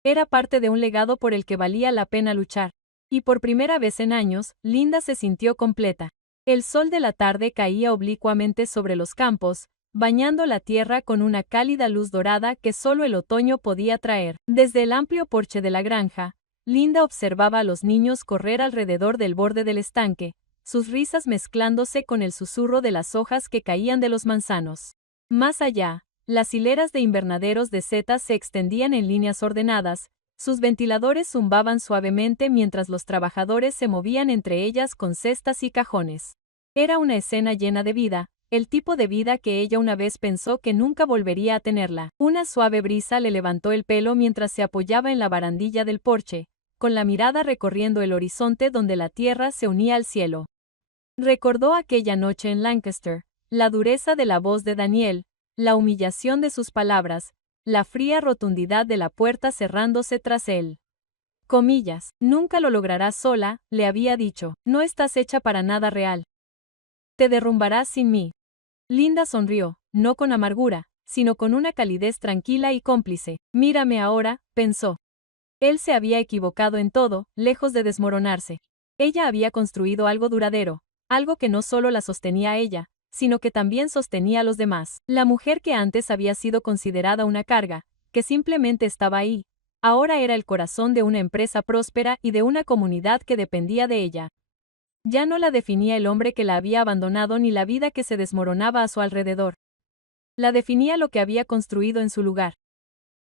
Era parte de un legado por el que valía la pena luchar. Y por primera vez en años, Linda se sintió completa. El sol de la tarde caía oblicuamente sobre los campos, bañando la tierra con una cálida luz dorada que solo el otoño podía traer. Desde el amplio porche de la granja, Linda observaba a los niños correr alrededor del borde del estanque, sus risas mezclándose con el susurro de las hojas que caían de los manzanos. Más allá, las hileras de invernaderos de setas se extendían en líneas ordenadas, sus ventiladores zumbaban suavemente mientras los trabajadores se movían entre ellas con cestas y cajones. Era una escena llena de vida, el tipo de vida que ella una vez pensó que nunca volvería a tenerla. Una suave brisa le levantó el pelo mientras se apoyaba en la barandilla del porche, con la mirada recorriendo el horizonte donde la tierra se unía al cielo. Recordó aquella noche en Lancaster, la dureza de la voz de Daniel, la humillación de sus palabras, la fría rotundidad de la puerta cerrándose tras él. Comillas, nunca lo lograrás sola, le había dicho, no estás hecha para nada real. Te derrumbarás sin mí. Linda sonrió, no con amargura, sino con una calidez tranquila y cómplice. Mírame ahora, pensó. Él se había equivocado en todo, lejos de desmoronarse. Ella había construido algo duradero, algo que no solo la sostenía a ella, sino que también sostenía a los demás. La mujer que antes había sido considerada una carga, que simplemente estaba ahí, ahora era el corazón de una empresa próspera y de una comunidad que dependía de ella. Ya no la definía el hombre que la había abandonado ni la vida que se desmoronaba a su alrededor. La definía lo que había construido en su lugar.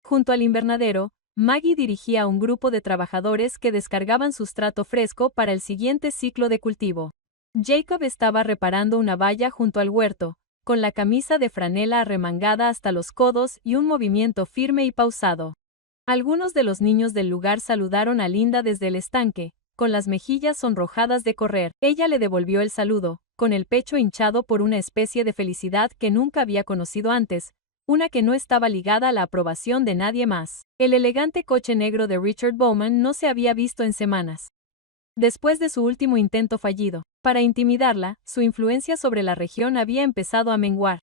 Junto al invernadero, Maggie dirigía a un grupo de trabajadores que descargaban sustrato fresco para el siguiente ciclo de cultivo. Jacob estaba reparando una valla junto al huerto, con la camisa de franela arremangada hasta los codos y un movimiento firme y pausado. Algunos de los niños del lugar saludaron a Linda desde el estanque, con las mejillas sonrojadas de correr. Ella le devolvió el saludo, con el pecho hinchado por una especie de felicidad que nunca había conocido antes, una que no estaba ligada a la aprobación de nadie más. El elegante coche negro de Richard Bowman no se había visto en semanas. Después de su último intento fallido, para intimidarla, su influencia sobre la región había empezado a menguar.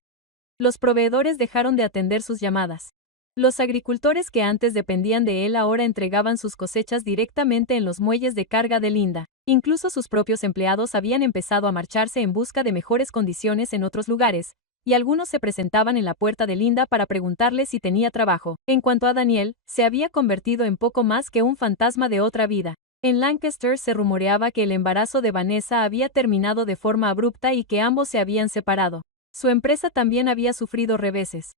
Los proveedores dejaron de atender sus llamadas. Los agricultores que antes dependían de él ahora entregaban sus cosechas directamente en los muelles de carga de Linda. Incluso sus propios empleados habían empezado a marcharse en busca de mejores condiciones en otros lugares, y algunos se presentaban en la puerta de Linda para preguntarle si tenía trabajo. En cuanto a Daniel, se había convertido en poco más que un fantasma de otra vida. En Lancaster se rumoreaba que el embarazo de Vanessa había terminado de forma abrupta y que ambos se habían separado. Su empresa también había sufrido reveses.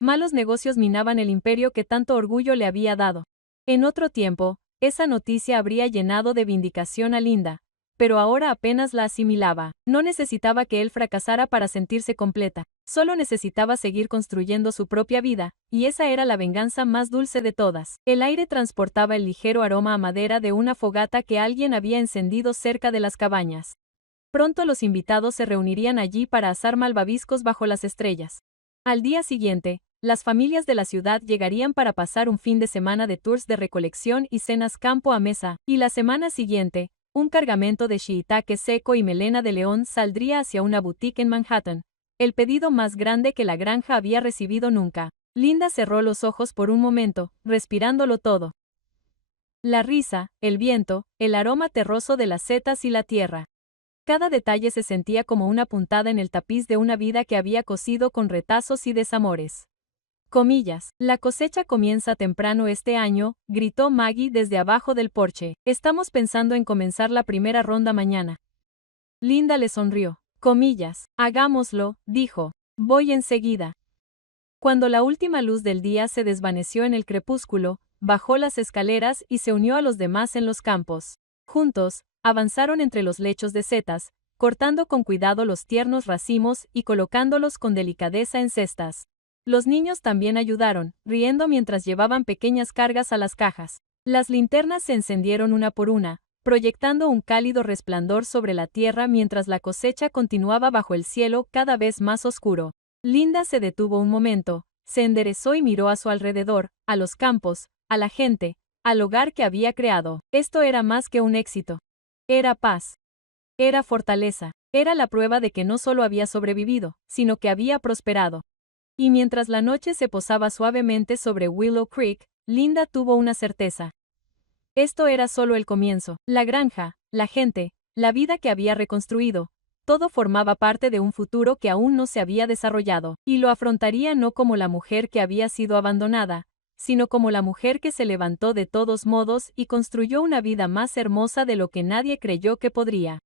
Malos negocios minaban el imperio que tanto orgullo le había dado. En otro tiempo, esa noticia habría llenado de vindicación a Linda, pero ahora apenas la asimilaba. No necesitaba que él fracasara para sentirse completa, solo necesitaba seguir construyendo su propia vida, y esa era la venganza más dulce de todas. El aire transportaba el ligero aroma a madera de una fogata que alguien había encendido cerca de las cabañas. Pronto los invitados se reunirían allí para asar malvaviscos bajo las estrellas. Al día siguiente, las familias de la ciudad llegarían para pasar un fin de semana de tours de recolección y cenas campo a mesa, y la semana siguiente, un cargamento de shiitake seco y melena de león saldría hacia una boutique en Manhattan, el pedido más grande que la granja había recibido nunca. Linda cerró los ojos por un momento, respirándolo todo. La risa, el viento, el aroma terroso de las setas y la tierra. Cada detalle se sentía como una puntada en el tapiz de una vida que había cosido con retazos y desamores. Comillas, la cosecha comienza temprano este año, gritó Maggie desde abajo del porche. Estamos pensando en comenzar la primera ronda mañana. Linda le sonrió. Comillas, hagámoslo, dijo. Voy enseguida. Cuando la última luz del día se desvaneció en el crepúsculo, bajó las escaleras y se unió a los demás en los campos. Juntos, avanzaron entre los lechos de setas, cortando con cuidado los tiernos racimos y colocándolos con delicadeza en cestas. Los niños también ayudaron, riendo mientras llevaban pequeñas cargas a las cajas. Las linternas se encendieron una por una, proyectando un cálido resplandor sobre la tierra mientras la cosecha continuaba bajo el cielo cada vez más oscuro. Linda se detuvo un momento, se enderezó y miró a su alrededor, a los campos, a la gente, al hogar que había creado. Esto era más que un éxito. Era paz. Era fortaleza. Era la prueba de que no solo había sobrevivido, sino que había prosperado. Y mientras la noche se posaba suavemente sobre Willow Creek, Linda tuvo una certeza. Esto era solo el comienzo. La granja, la gente, la vida que había reconstruido, todo formaba parte de un futuro que aún no se había desarrollado, y lo afrontaría no como la mujer que había sido abandonada, sino como la mujer que se levantó de todos modos y construyó una vida más hermosa de lo que nadie creyó que podría.